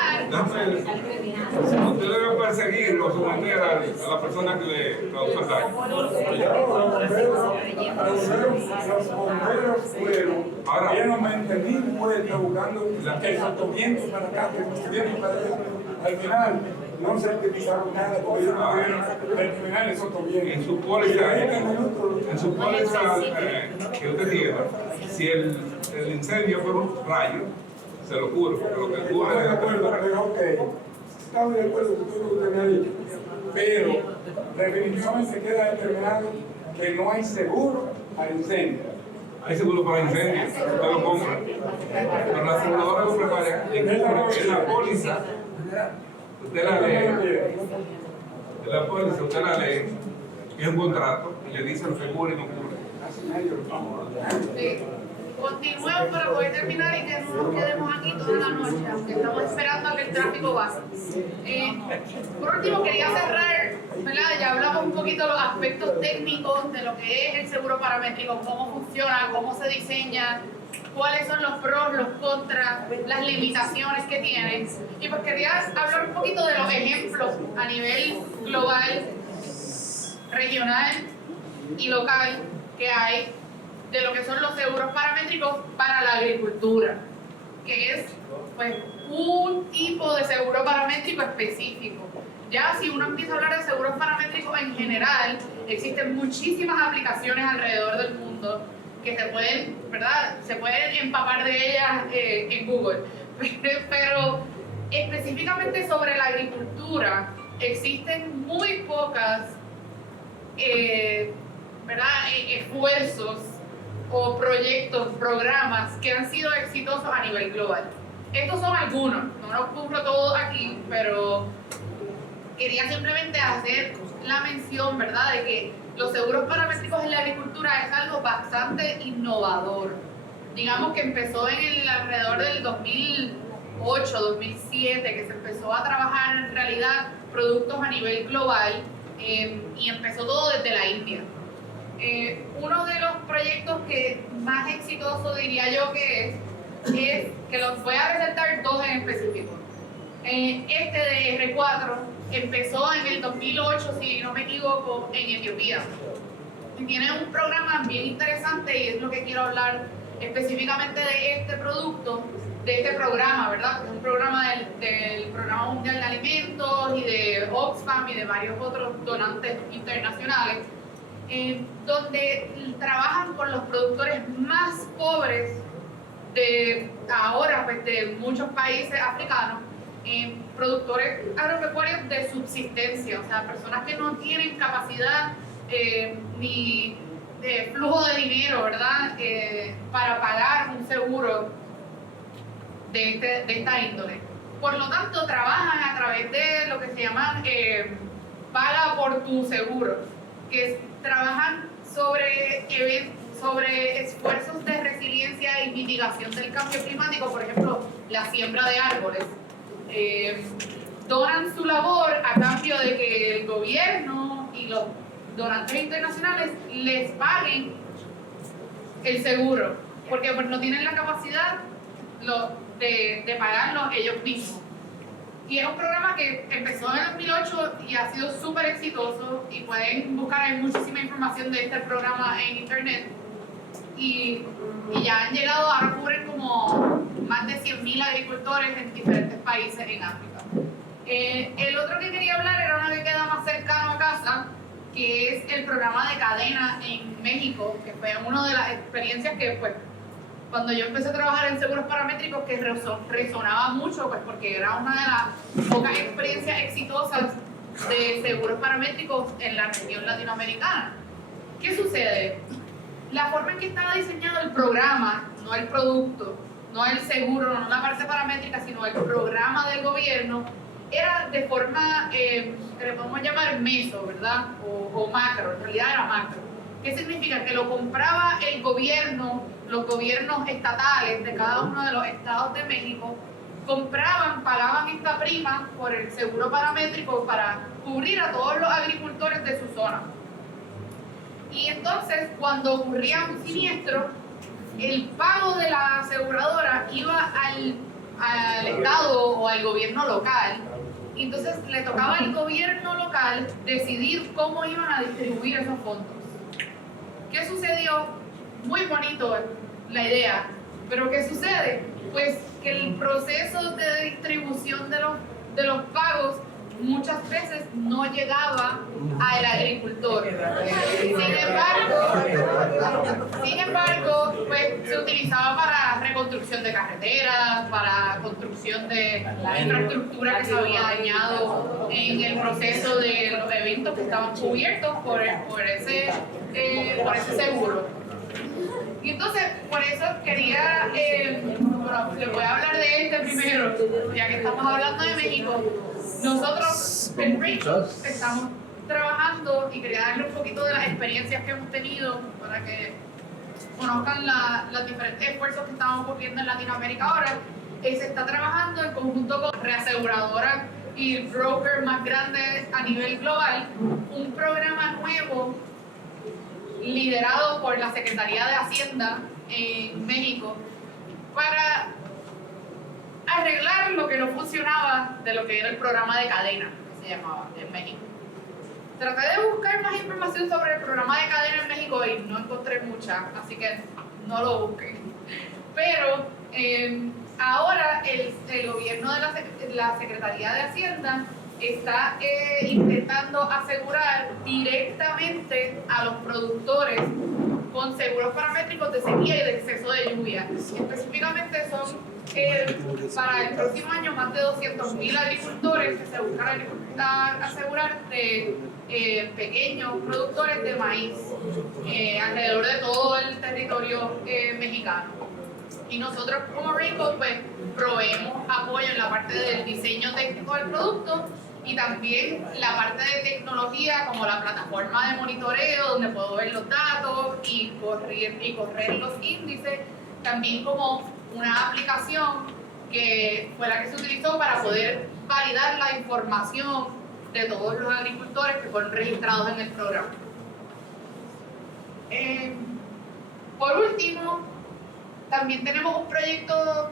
Usted debe perseguir o someter a la persona que le causó el daño. Los bomberos fueron llenamente 1000 vueltas buscando el sotoviento para acá, el sotoviento para allá. Al final no certificaron nada porque ellos no pudieron determinar el sotoviento. En su póliza que usted tiene, si el incendio fue un rayo, se lo cubre, porque lo que cubre es... Pero ok, estamos de acuerdo con todo lo que usted me ha dicho. pero definitivamente queda determinado que no hay seguro para incendios. Hay seguro para incendios, usted lo compra. Pero la aseguradora agropecuaria, en la póliza, usted la lee. En la póliza, usted la lee, es un contrato, y le dice lo que cubre y no cubre. Sí. Continuemos para poder terminar y que no nos quedemos aquí toda la noche, aunque estamos esperando a que el tráfico pase. Por último, quería cerrar, ¿verdad? Ya hablamos un poquito de los aspectos técnicos de lo que es el seguro paramétrico, cómo funciona, cómo se diseña, cuáles son los pros, los contras, las limitaciones que tiene. Y pues quería hablar un poquito de los ejemplos a nivel global, regional y local que hay de lo que son los seguros paramétricos para la agricultura, que es pues un tipo de seguro paramétrico específico. Ya si uno empieza a hablar de seguros paramétricos en general, existen muchísimas aplicaciones alrededor del mundo que se pueden, ¿verdad? Se pueden empapar de ellas en Google. Pero específicamente sobre la agricultura, existen muy pocas esfuerzos o proyectos, programas que han sido exitosos a nivel global. Estos son algunos, no los cubro todos aquí, pero quería simplemente hacer la mención, ¿verdad?, de que los seguros paramétricos en la agricultura es algo bastante innovador. Digamos que empezó en alrededor del 2008, 2007, que se empezó a trabajar en realidad productos a nivel global y empezó todo desde la India. Uno de los proyectos que más exitoso diría yo que es que los voy a resaltar dos en específico. Este de R4 empezó en el 2008, si no me equivoco, en Etiopía. Y tiene un programa bien interesante y es lo que quiero hablar específicamente de este producto, de este programa, ¿verdad? Es un programa del Programa Mundial de Alimentos y de Oxfam y de varios otros donantes internacionales, donde trabajan con los productores más pobres de ahora, pues, de muchos países africanos, productores agropecuarios de subsistencia, o sea, personas que no tienen capacidad ni de flujo de dinero, ¿verdad?, para pagar un seguro de esta índole. Por lo tanto, trabajan a través de lo que se llama paga por tu seguro, que trabajan sobre esfuerzos de resiliencia y mitigación del cambio climático, por ejemplo, la siembra de árboles. Donan su labor a cambio de que el gobierno y los donantes internacionales les paguen el seguro, porque pues, no tienen la capacidad de pagarlo ellos mismos. Y es un programa que empezó en el 2008 y ha sido súper exitoso, y pueden buscar, hay muchísima información de este programa en internet, y ya han llegado, ahora cubren como más de 100.000 agricultores en diferentes países en África. El otro que quería hablar era uno que queda más cercano a casa, que es el programa de cadena en México, que fue una de las experiencias que, pues, cuando yo empecé a trabajar en seguros paramétricos, que resonaba mucho, pues, porque era una de las pocas experiencias exitosas de seguros paramétricos en la región latinoamericana. ¿Qué sucede? La forma en que estaba diseñado el programa, no el producto, no el seguro, no la parte paramétrica, sino el programa del gobierno, era de forma que le podemos llamar meso, ¿verdad? O macro, en realidad era macro. ¿Qué significa? Que lo compraba el gobierno, los gobiernos estatales de cada uno de los estados de México, pagaban esta prima por el seguro paramétrico para cubrir a todos los agricultores de su zona. Y entonces, cuando ocurría un siniestro, el pago de la aseguradora iba al estado o al gobierno local. Y entonces le tocaba al gobierno local decidir cómo iban a distribuir esos fondos. ¿Qué sucedió? Muy bonito la idea, pero ¿qué sucede? Pues que el proceso de distribución de los pagos muchas veces no llegaba al agricultor. Sin embargo, pues se utilizaba para reconstrucción de carreteras, para construcción de la infraestructura que se había dañado en el proceso de los eventos que estaban cubiertos por ese seguro. Y entonces, por eso quería, bueno, les voy a hablar de este primero, ya que estamos hablando de México. Nosotros en Rainbow estamos trabajando y quería darle un poquito de las experiencias que hemos tenido para que conozcan los diferentes esfuerzos que están ocurriendo en Latinoamérica ahora. Se está trabajando en conjunto con reaseguradoras y brokers más grandes a nivel global, un programa nuevo liderado por la Secretaría de Hacienda en México para arreglar lo que no funcionaba de lo que era el programa de cadena, que se llamaba en México. Traté de buscar más información sobre el programa de cadena en México y no encontré mucha, así que no lo busqué. Pero ahora el gobierno de la Secretaría de Hacienda está intentando asegurar directamente a los productores con seguros paramétricos de sequía y de exceso de lluvia. Específicamente son para el próximo año más de 200,000 agricultores que se buscan asegurar de pequeños productores de maíz alrededor de todo el territorio mexicano. Y nosotros como Rainbow pues proveemos apoyo en la parte del diseño técnico del producto y también la parte de tecnología como la plataforma de monitoreo donde puedo ver los datos y correr los índices, también como una aplicación que fue la que se utilizó para poder validar la información de todos los agricultores que fueron registrados en el programa. Por último, también tenemos un proyecto,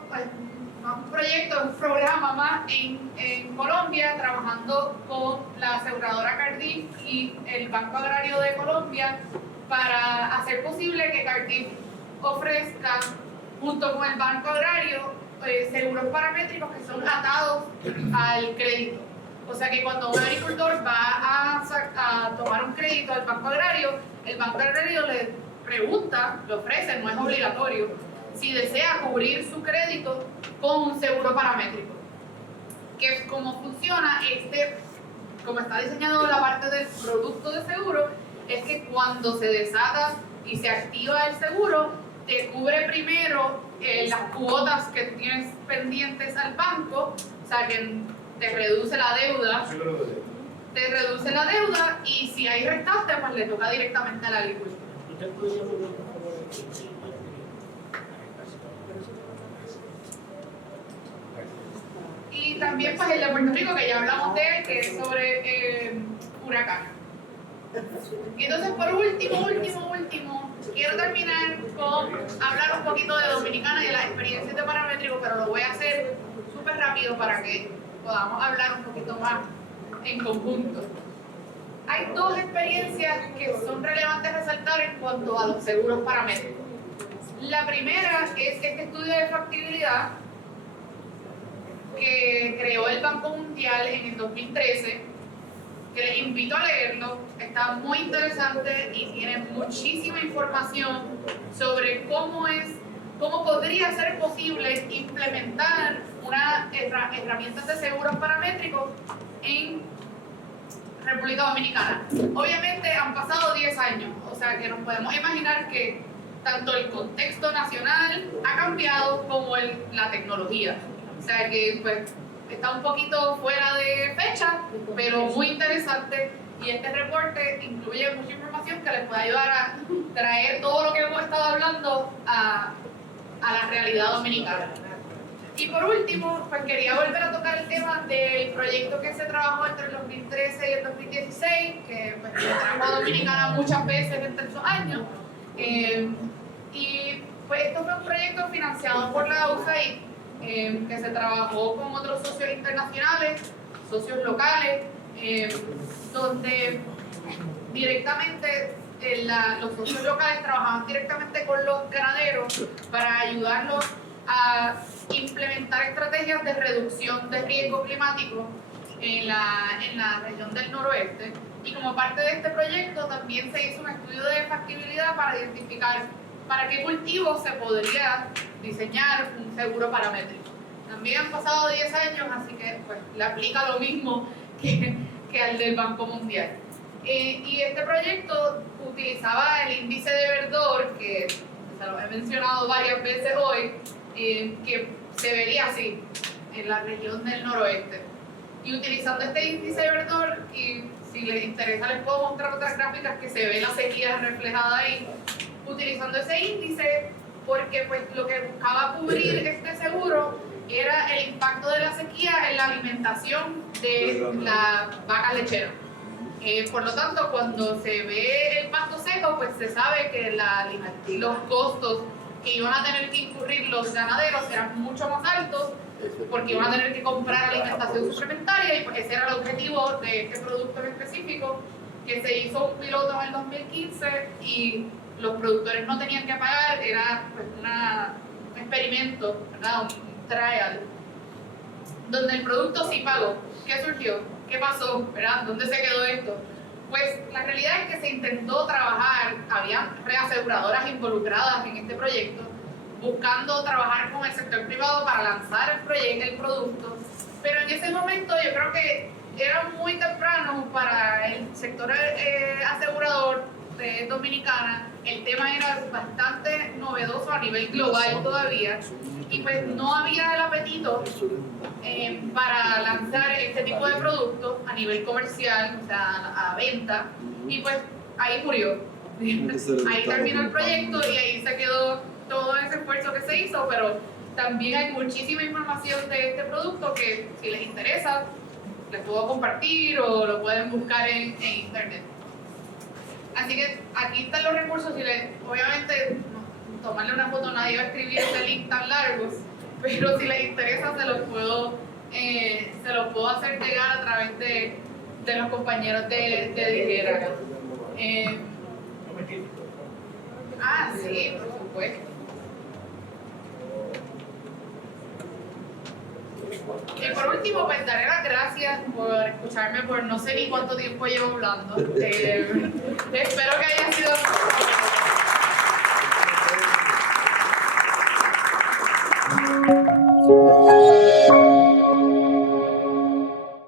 un programa más en Colombia, trabajando con la aseguradora Cardif y el Banco Agrario de Colombia para hacer posible que Cardif ofrezca, junto con el Banco Agrario, seguros paramétricos que son atados al crédito. O sea que cuando un agricultor va a tomar un crédito al Banco Agrario, el Banco Agrario le pregunta, le ofrece, no es obligatorio, si desea cubrir su crédito con un seguro paramétrico. Que es como funciona, como está diseñado la parte del producto de seguro, es que cuando se desata y se activa el seguro, te cubre primero las cuotas que tienes pendientes al banco, o sea que te reduce la deuda, y si hay restante, pues le toca directamente al agricultor. Y también pues el de Puerto Rico, que ya hablamos de él, que es sobre huracanes. Y entonces por último, quiero terminar con hablar un poquito de Dominicana y de las experiencias de paramétrico, pero lo voy a hacer súper rápido para que podamos hablar un poquito más en conjunto. Hay dos experiencias que son relevantes resaltar en cuanto a los seguros paramétricos. La primera es este estudio de factibilidad que creó el Banco Mundial en el 2013, que les invito a leerlo, está muy interesante y tiene muchísima información sobre cómo podría ser posible implementar una herramientas de seguros paramétricos en República Dominicana. Obviamente han pasado 10 años, o sea que nos podemos imaginar que tanto el contexto nacional ha cambiado como la tecnología. O sea que pues está un poquito fuera de fecha, pero muy interesante, y este reporte incluye mucha información que les puede ayudar a traer todo lo que hemos estado hablando a la realidad dominicana. Y por último, pues quería volver a tocar el tema del proyecto que se trabajó entre el 2013 y el 2016, que pues se trajo a Dominicana muchas veces entre esos años. Y pues esto fue un proyecto financiado por la USAID, que se trabajó con otros socios internacionales, socios locales, donde directamente los socios locales trabajaban directamente con los ganaderos para ayudarlos a implementar estrategias de reducción de riesgo climático en la región del noroeste. Y como parte de este proyecto también se hizo un estudio de factibilidad para identificar para qué cultivos se podría diseñar un seguro paramétrico. También han pasado 10 años, así que pues, le aplica lo mismo que al del Banco Mundial. Y este proyecto utilizaba el índice de verdor, que se lo he mencionado varias veces hoy, que se vería así en la región del noroeste. Y utilizando este índice de verdor, y si les interesa les puedo mostrar otras gráficas que se ve la sequía reflejada ahí, utilizando ese índice, porque pues lo que buscaba cubrir este seguro era el impacto de la sequía en la alimentación de la vaca lechera. Por lo tanto, cuando se ve el pasto seco, pues se sabe que los costos que iban a tener que incurrir los ganaderos eran mucho más altos, porque iban a tener que comprar alimentación suplementaria, y pues ese era el objetivo de este producto en específico, que se hizo un piloto en el 2015 y los productores no tenían que pagar, era pues un experimento, ¿verdad? Un trial, donde el producto sí pagó. ¿Qué surgió? ¿Qué pasó? ¿Verdad? ¿Dónde se quedó esto? Pues la realidad es que se intentó trabajar, había reaseguradoras involucradas en este proyecto, buscando trabajar con el sector privado para lanzar el producto, pero en ese momento yo creo que era muy temprano para el sector asegurador de Dominicana. El tema era bastante novedoso a nivel global todavía, y pues no había el apetito para lanzar este tipo de productos a nivel comercial, o sea, a venta, y pues ahí murió. Ahí terminó el proyecto y ahí se quedó todo ese esfuerzo que se hizo, pero también hay muchísima información de este producto que si les interesa les puedo compartir o lo pueden buscar en internet. Así que aquí están los recursos y obviamente tomarle una foto, nadie va a escribir este link tan largo, pero si les interesa se los puedo hacer llegar a través de los compañeros de Dijera. Sí, por supuesto. Y por último, pues daré las gracias por escucharme por no sé ni cuánto tiempo llevo hablando. Espero que haya sido